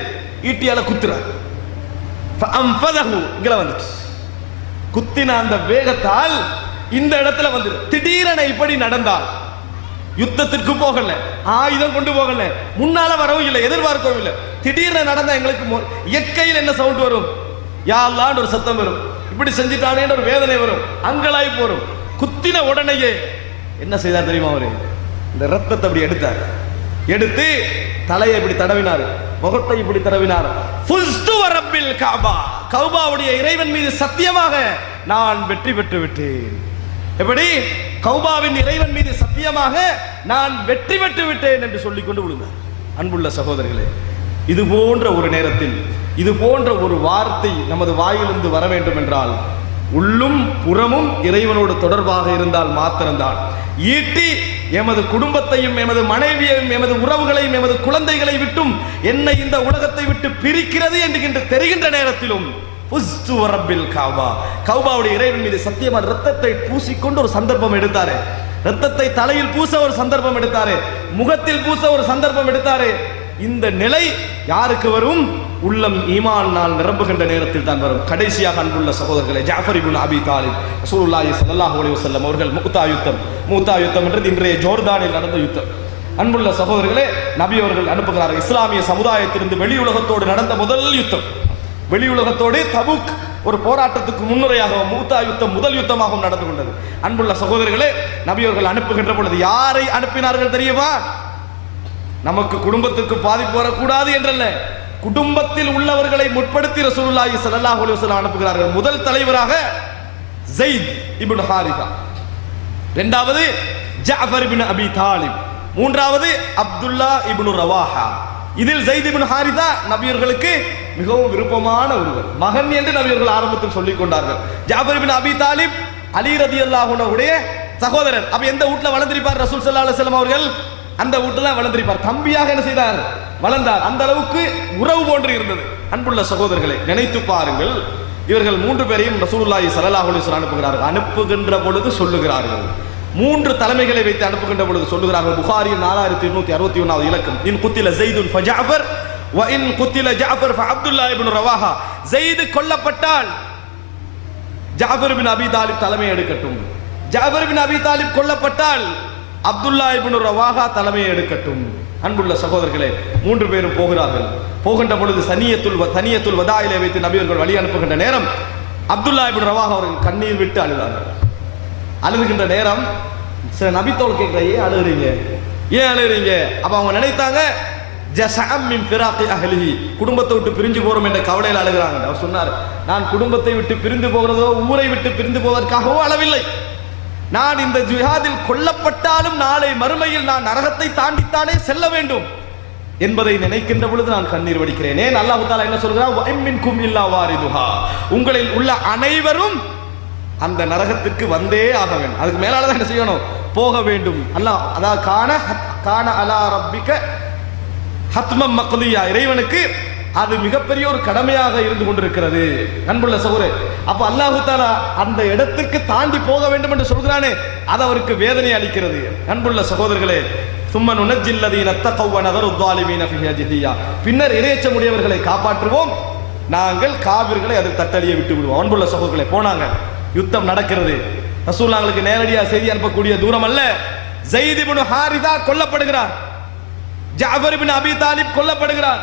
ஈட்டியால குத்துறார். இங்க வந்துச்சு, குத்தின அந்த வேகத்தால் இந்த இடத்துல வந்து திடீரென இப்படி நடந்தால் யுத்தத்திற்கு போகல, ஆயுதம் கொண்டு போகல, முன்னால வரவும் இல்லை, எதிர்பார்க்கவும் இல்லை. திடீர்னு நடந்தா எங்களுக்கு இயற்கையில் என்ன சவுண்ட் வரும்? யா அல்லாஹ்னு ஒரு சத்தம் வரும். இப்படி செஞ்சிட்டானே ஒரு வேதனை வரும், அங்கலாய் போரும். குத்தின உடனேயே என்ன செய்தார் தெரியுமா? அவரு இந்த ரத்தத்தை அப்படி எடுத்தார், எடுத்து தலையை இப்படி தடவினார், முகத்தை இப்படி தடவினார். ஃபுஸ்து வரப்பில் கஅபா, கஅபாவுடைய இறைவன் மீது சத்தியமாக நான் வெற்றி பெற்று விட்டேன். எப்படி? கஅபாவின் இறைவன் மீது சத்தியமாக நான் வெற்றி பெற்று விட்டேன் என்று சொல்லிக் கொண்டு விழுந்தார். அன்புள்ள சகோதரர்களே, இது போன்ற ஒரு நேரத்தில் இது போன்ற ஒரு வார்த்தை நமது வாயிலிருந்து வர வேண்டும் என்றால் உள்ளும் புறமும் இறைவனோடு தொடர்பாக இருந்தால் மாத்திரம்தான். ஈட்டி எமது குடும்பத்தையும் எமது மனைவியையும் எமது உறவுகளையும் எமது குழந்தைகளை விட்டும் என்னை இந்த உலகத்தை விட்டு பிரிக்கிறது என்று தெரிகின்ற நேரத்திலும் புஸ்து ரப்பில் கஅபா, கஅபாவுடைய இறைவன் மீது சத்தியமான ரத்தத்தை பூசிக்கொண்டு ஒரு சந்தர்ப்பம் எடுத்தாரு. ரத்தத்தை தலையில் பூச ஒரு சந்தர்ப்பம் எடுத்தாரு, முகத்தில் பூச ஒரு சந்தர்ப்பம் எடுத்தாரு. இந்த நிலை யாருக்கு வரும்? உள்ளம் ஈமானால் நிரம்புகின்ற நேரத்தில் தான் வரும். கடைசியாக அன்புள்ள சகோதரர்களே, ஜாஃபர் இப்னு அபி தாலிப் ரசூலுல்லாஹி ஸல்லல்லாஹு அலைஹி வஸல்லம் அவர்கள் மூத்தா யுத்தம் என்றது இன்றைய ஜோர்தானில் நடந்த யுத்தம். அன்புள்ள சகோதரர்களே, நபி அவர்கள் அனுப்புகிறார். இஸ்லாமிய சமுதாயத்திலிருந்து வெளி உலகத்தோடு நடந்த முதல் யுத்தம். வெளி உலகத்தோடு தபுக் ஒரு போராட்டத்துக்கு முன்னுரையாக மூத்தா யுத்தம் முதல் யுத்தமாகவும் நடந்து கொண்டது. அன்புள்ள சகோதரர்களே, நபி அவர்கள் அனுப்புகின்ற பொழுது யாரை அனுப்பினார்கள் தெரியுமா? நமக்கு குடும்பத்துக்கு பாதிப்பு வரக்கூடாது என்றல்ல, குடும்பத்தில் உள்ளவர்களை முற்படுத்தி ரசூலுல்லாஹி ஸல்லல்லாஹு அலைஹி வஸல்லம் அனுப்புகிறார்கள். முதல் தலைவராக ஸைத் இப்னு ஹாரிஸா, இரண்டாவது ஜஅஃபர் இப்னு அபி தாலிப், மூன்றாவது அப்துல்லா இப்னு ரவாஹா. இதில் ஸைத் இப்னு ஹாரிஸா நபியர்களுக்கு மிகவும் விருப்பமான ஒருவர், மகன் என்று நபியர்கள் ஆரம்பத்தில் சொல்லிக் கொண்டார்கள். ஜஅஃபர் இப்னு அபி தாலிப் அலி ரலியல்லாஹு அன்ஹுடைய சகோதரர். அப்ப எந்த வீட்ல வளர்ந்திருப்பார் ரசூல் ஸல்லல்லாஹு அலைஹி வஸல்லம் அவர்கள்? அந்த வீட்டுல வளர்ந்திருப்பார். தம்பியாக என்ன செய்தார்? வளர்ந்தார். அந்த அளவுக்கு உறவு போன்று இருந்தது. அன்புள்ள சகோதரர்களை நினைத்து பாருங்கள், இவர்கள் மூன்று பேரையும் ரசூலுல்லாஹி ஸல்லல்லாஹு அலைஹி வஸல்லம் அனுப்புகிறார்கள். அனுப்புகின்ற பொழுது சொல்லுகிறார்கள், மூன்று தலைமைகளை வைத்து அனுப்புகின்ற பொழுது சொல்லுகிறார்கள். புகாரியில் 4261வது இலக்கம், இன் குத்தில ஸைதுன் ஃபஜஅஃபர் வ இன் குத்தில ஜஅஃபர் ஃபஅப்துல்லா இப்னு ரவாஹா. ஸைத் கொல்லப்பட்டால் ஜஅஃபர் இப்னு அபி தாலிப் தலைமை எடுக்கட்டும், ஜஅஃபர் இப்னு அபி தாலிப் கொல்லப்பட்டால் அப்துல்லா இப்னு ரவாஹா தலைமையை எடுக்கட்டும். அன்புள்ள சகோதரர்களே, மூன்று பேரும் போகிறார்கள். போகின்ற பொழுது தனியத்துல் வதாயிலே வைத்து நபியர்கள் வழி அனுப்புகின்ற நேரம் அப்துல்லா இப்னு ரவாஹா அவர்கள் கண்ணீர் விட்டு அழுதார்கள். அழுதுகின்ற நேரம் சில நபித்தோல் கேட்கிற, ஏன் அழுகிறீங்க, ஏன் அழுகிறீங்க? அப்ப அவங்க நினைத்தாங்க ஜஸஅம் மின் ஃபிராகி அஹ்லிஹி, குடும்பத்தை விட்டு பிரிஞ்சு போறோம் என்ற கவலையில் அழுகிறாங்க. அவர் சொன்னார், நான் குடும்பத்தை விட்டு பிரிந்து போகிறதோ ஊரை விட்டு பிரிந்து போவதற்காகவோ அளவில்லை, நான் இந்த ஜிஹாதில் கொல்லப்பட்டாலும் நாளை மறுமையில் நான் நரகத்தை தாண்டித்தானே செல்ல வேண்டும் என்பதை நினைக்கின்ற பொழுது நான் கண்ணீர் வடிக்கிறேன். ஏன் அல்லாஹ் தஆலா என்ன சொல்கிறார்? வ மின்கும் இல்லா வாரிதுஹா, உங்களில் உள்ள அனைவரும் அந்த நரகத்துக்கு வந்தே ஆக வேண்டும். அதுக்கு மேலால தான் என்ன செய்யணும்? போக வேண்டும். அல்லாஹ் அதாவது கான அலா ரப்பிக ஹத்மம் மக்தியா, இறைவனுக்கு அது மிகப்பெரிய ஒரு கடமையாக இருந்து கொண்டிருக்கிறது. அன்புள்ள சகோதரே, அப்ப அல்லாஹ் தஆலா அந்த இடத்துக்கு தாண்டி போக வேண்டும் என்று சொல்கிறானே, அது அவருக்கு வேதனை அளிக்கிறது. அன்புள்ள சகோதரர்களே, சும்ம நுனஜ்ஜில்லதீன தகவ் வ நதரு ஸாலிமீன ஃபீஹா ஜிதியா, பின்னர் இறையச்சமுடையவர்களை காப்பாற்றுவோம், நாங்கள் காவிர்களை அதில் தட்டடியை விட்டு விடுவோம். அன்புள்ள சகோதரர்களே, போனாங்க, யுத்தம் நடக்கிறது. ரசூலுல்லாஹ்வுக்கு நேரடியாக செய்தி அனுப்பக்கூடிய தூரம் அல்ல. ஸைத் இப்னு ஹாரிஸா கொல்லப்படுகிறார், ஜஅஃபர் இப்னு அபி தாலிப் கொல்லப்படுகிறார்.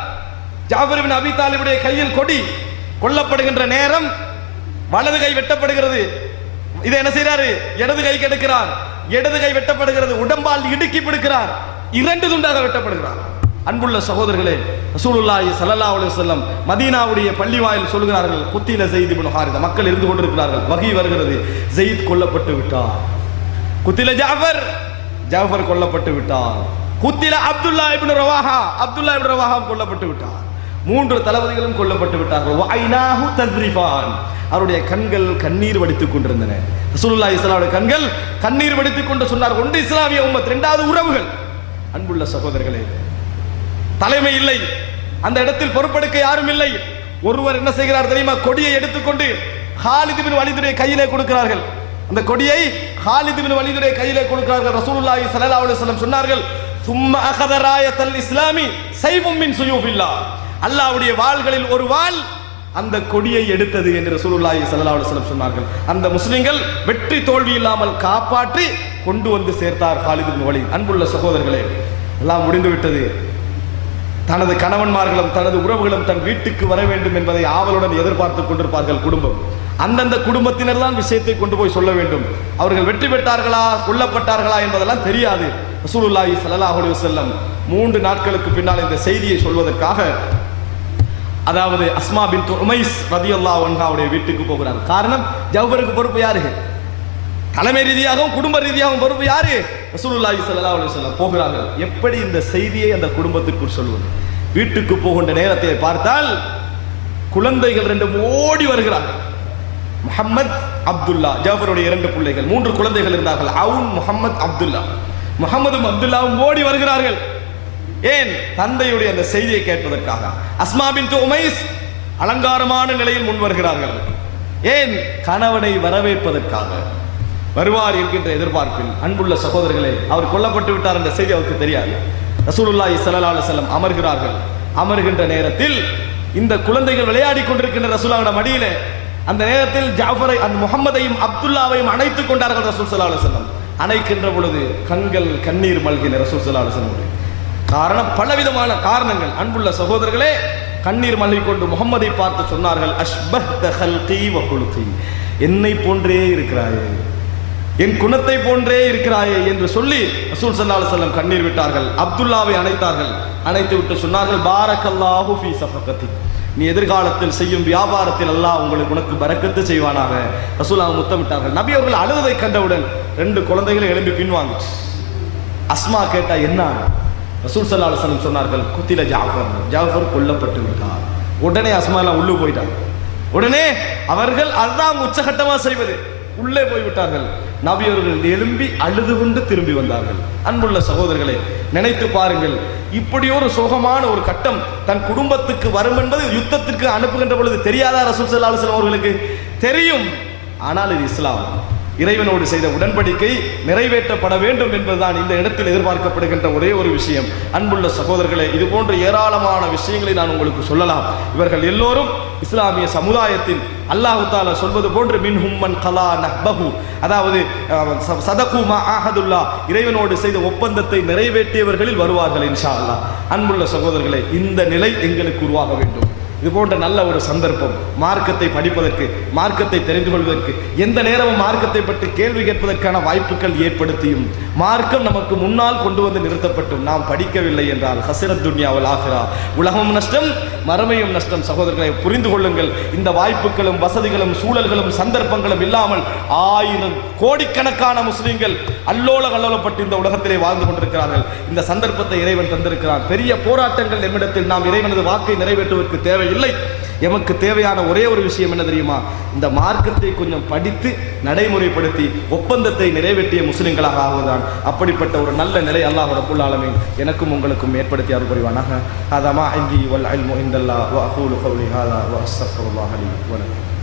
ஜாஃபர் இப்னு அபி தாலிபுடைய கையில் கொடி கொல்லப்படுகின்ற நேரம் வலது கை வெட்டப்படுகிறது. இதை என்ன செய்யறாரு? இடது கை கெடுக்கிறார். இடது கை வெட்டப்படுகிறது, உடம்பால் இடுக்கி பிடிக்கிறார், இரண்டு துண்டாக வெட்டப்படுகிறார். அன்புள்ள சகோதரர்களே, ரசூலுல்லாஹி ஸல்லல்லாஹு அலைஹி வஸல்லம் மதீனாவுடைய பள்ளிவாயில் சொல்கிறார்கள், குத்தில ஸைத் இப்னு ஹாரிஸா, மக்கள் இருந்து கொண்டிருக்கிறார்கள், வகி வருகிறது, ஸைத் கொல்லப்பட்டு விட்டார். குத்தில ஜாஃபர், ஜாஃபர் கொல்லப்பட்டு விட்டார். குத்தில அப்துல்லா இப்னு ரவாஹா, அப்துல்லா இப்னு ரவாஹா கொல்லப்பட்டு விட்டார். மூன்று தளபதிகளும் கொல்லப்பட்டு விட்டார்கள். வஐனாஹு தத்ரிஃபான், அவருடைய கண்கள் கண்ணீர் வடித்துக் கொண்டிருந்தன. ரசூலுல்லாஹி ஸல்லல்லாஹு அலைஹி வஸல்லம் கண்கள் கண்ணீர் வடித்துக் கொண்டு சொன்னார், ஒன்று இஸ்லாமிய உம்மத், இரண்டாவது உறவுகள். அன்புள்ள சகோதரர்களே, தலைமை இல்லை, அந்த இடத்தில் பொறுப்பெடுக்க யாரும் இல்லை. ஒருவர் என்ன செய்கிறார் தெரியுமா? கொடியை எடுத்துக்கொண்டு காலித் இப்னு வலீதுடைய கையிலே கொடுக்கிறார்கள். அந்த கொடியை காலித் இப்னு வலீதுடைய கையிலே கொடுக்கிறார்கள். ரசூலுல்லாஹி ஸல்லல்லாஹு அலைஹி வஸல்லம் சொன்னார்கள், சும்ம அகத ராயத்தல் இஸ்லாமி ஸைஃபும் மின் ஸுயூஃபில்லாஹ், அல்லாஹ்வுடைய வாள்களில் ஒரு வாள் அந்த கொடியை எடுத்தது என்று ரசூலுல்லாஹி ஸல்லல்லாஹு அலைஹி வஸல்லம் சொன்னார்கள். அந்த முஸ்லிம்கள் வெற்றி தோல்வி இல்லாமல் காப்பாற்றி கொண்டு வந்து சேர்த்தார் காலித் இப்னு வலீத். அன்புள்ள சகோதரர்களே, எல்லாம் முடிந்து விட்டது. தனது கணவன்மார்களும் தனது உறவுகளும் தன் வீட்டுக்கு வர வேண்டும் என்பதை ஆவலுடன் எதிர்பார்த்து கொண்டிருப்பார்கள். குடும்பம், அந்தந்த குடும்பத்தினர் தான் விஷயத்தை கொண்டு போய் சொல்ல வேண்டும். அவர்கள் வெற்றி பெற்றார்களா கொல்லப்பட்டார்களா என்பதெல்லாம் தெரியாது. ரசூலுல்லாஹி ஸல்லல்லாஹு அலைஹி வஸல்லம் 3 நாட்களுக்கு பின்னால் இந்த செய்தியை சொல்வதற்காக, அதாவது அஸ்மா பின்த் உமைஸ் ரலியல்லாஹு அன்ஹாவுடைய வீட்டுக்கு போகிறார். காரணம், ஜஃபருக்கு பொறுப்பு யாரு? தலைமை ரீதியாகவும் குடும்ப ரீதியாகவும் பொறுப்பு யாரு? ரசூலுல்லாஹி ஸல்லல்லாஹு அலைஹி வஸல்லம் போகிறார்கள். எப்படி இந்த செய்தியை அந்த குடும்பத்திற்குள் சொல்வது? வீட்டுக்கு போகின்ற நேரத்தை பார்த்தால் குழந்தைகள் 2 ஓடி வருகிறார்கள். முஹம்மத், அப்துல்லா, ஜாஃபருடைய 2 பிள்ளைகள், 3 குழந்தைகள் இருந்தார்கள். அவுன், முஹம்மத், அப்துல்லா. முஹம்மதும் அப்துல்லாவும் ஓடி வருகிறார்கள். ஏன்? தந்தையுடைய அந்த செய்தியை கேட்பதற்காக. அஸ்மா பின்த் உமைஸ் அலங்காரமான நிலையில் முன் வருகிறார்கள். ஏன்? கணவனை வரவேற்பதற்காக வருவார் என்கின்ற எதிர்பார்ப்பில். அன்புள்ள சகோதரர்களே, அவர் கொல்லப்பட்டு விட்டார் என்ற செய்தி அவருக்கு தெரியாது. ரசூலுல்லாஹி ஸல்லல்லாஹு அலைஹி வஸல்லம் அமர்கிறார்கள். அமர்கின்ற நேரத்தில் இந்த குழந்தைகள் விளையாடி கொண்டிருக்கின்ற ரசூலுல்லாஹ்வுடைய மடியிலே அந்த நேரத்தில் ஜாஃபரை அந்த முகம்மதையும் அப்துல்லாவையும் அணைத்துக் கொண்டார்கள் ரசூல் ஸல்லல்லாஹு அலைஹி வஸல்லம். அணைக்கின்ற பொழுது கண்ணீர் மல்கின ரசூல் ஸல்லல்லாஹு அலைஹி வஸல்லம். காரணம், பலவிதமான காரணங்கள். அன்புள்ள சகோதரர்களே, கண்ணீர் மல்கிக்கொண்டு முகம்மதை பார்த்து சொன்னார்கள், அஷ்பஹ்த ஹல்கி வ குலுகி, என்னை போன்றே இருக்கிறாயே, என் குணத்தை போன்றே இருக்கிறாயே என்று சொல்லி ரசூல் ஸல்லல்லாஹு அலைஹி வஸல்லம் கண்ணீர் விட்டார்கள். அப்துல்லாவை அணைத்தார்கள். அணைத்து விட்டு சொன்னார்கள், பாரக்கல்லாஹு ஃபீ சஃபகதி, நீ எதிர்காலத்தில் செய்யும் வியாபாரத்தில் அல்லாஹ் உனக்கு பரக்கத்து செய்வானாக. ரசூலுல்லாஹ் முத்தமிட்டார்கள். நபி அவர்கள் அழுவதை கண்டவுடன் 2 குழந்தைகளை எழும்பி பின்வாங்க. அஸ்மா கேட்டா என்ன? ரசூல் ஸல்லல்லாஹு அலைஹி வஸல்லம் சொன்னார்கள், குத்தில ஜாஃபர் கொல்லப்பட்டு விட்டார். உடனே அஸ்மா எல்லாம் உள்ளே போயிட்டாங்க. உடனே அவர்கள் அதுதான் உச்சகட்டமா செய்வது, உள்ளே போய்விட்டார்கள். நபி அவர்கள் எழும்பி அழுது கொண்டு திரும்பி வந்தார்கள். அன்புள்ள சகோதரர்களை, நினைத்து பாருங்கள், இப்படி ஒரு சோகமான ஒரு கட்டம் தன் குடும்பத்துக்கு வரும் என்பது யுத்தத்திற்கு அனுப்புகின்ற பொழுது தெரியாதா ரசூல் ஸல்லல்லாஹு அலைஹி வஸல்லம் அவர்களுக்கு? தெரியும். ஆனால் இது இஸ்லாம், இறைவனோடு செய்த உடன்படிக்கை நிறைவேற்றப்பட வேண்டும் என்பதுதான் இந்த இடத்தில் எதிர்பார்க்கப்படுகின்ற ஒரே ஒரு விஷயம். அன்புள்ள சகோதரர்களே, இது போன்ற ஏராளமான விஷயங்களை நான் உங்களுக்கு சொல்லலாம். இவர்கள் எல்லோரும் இஸ்லாமிய சமுதாயத்தில் அல்லாஹ் தஆலா சொல்வது போன்று மின்ஹும் மன் கலா நஹ்பஹு, அதாவது சதகு மா ஆஹதுல்லா, இறைவனோடு செய்த ஒப்பந்தத்தை நிறைவேற்றியவர்களில் வருவார்கள் இன்ஷா அல்லாஹ். அன்புள்ள சகோதரர்களே, இந்த நிலை எங்களுக்கு உருவாக வேண்டும். இது போன்ற நல்ல ஒரு சந்தர்ப்பம் மார்க்கத்தை படிப்பதற்கு, மார்க்கத்தை தெரிந்து கொள்வதற்கு, எந்த நேரமும் மார்க்கத்தை பற்றி கேள்வி கேட்பதற்கான வாய்ப்புகள் ஏற்படுத்தியும் மார்க்கம் நமக்கு முன்னால் கொண்டு வந்து நிறுத்தப்பட்டும் நாம் படிக்கவில்லை என்றால் ஹஸரத் துன்யா வல் ஆகிரா, உலகமும் நஷ்டம் மறுமையும் நஷ்டம். சகோதரர்களை புரிந்து கொள்ளுங்கள். இந்த வாய்ப்புகளும் வசதிகளும் சூழல்களும் சந்தர்ப்பங்களும் இல்லாமல் 1000 கோடிக்கணக்கான முஸ்லிம்கள் அல்லோல கல்லோலப்பட்டு இந்த உலகத்திலே வாழ்ந்து கொண்டிருக்கிறார்கள். இந்த சந்தர்ப்பத்தை இறைவன் தந்திருக்கிறான். பெரிய போராட்டங்கள் நம்மிடத்தில் நாம் இறைவனது வாக்கை நிறைவேற்றுவதற்கு தேவை இல்லை. எமக்கு தேவையான ஒரே ஒரு விஷயம் என்ன தெரியுமா? இந்த மார்க்கத்தை கொஞ்சம் படித்து நடைமுறைப்படுத்தி ஒப்பந்தத்தை நிறைவேற்றிய முஸ்லிம்களாக ஆகுவதுதான். அப்படிப்பட்ட ஒரு நல்ல நிலை அல்லாஹ் ரப்புல் ஆலமீன் எனக்கும் உங்களுக்கும் ஏற்படுத்தி அருள் புரிவானாக. ஹதா மா இந்தி வல் இல்மு இந்தல்லாஹ் வ அகூலு கௌலி ஹாதா வ அஸ்தக்ஃபிருல்லாஹ் லி வ லக்கும்.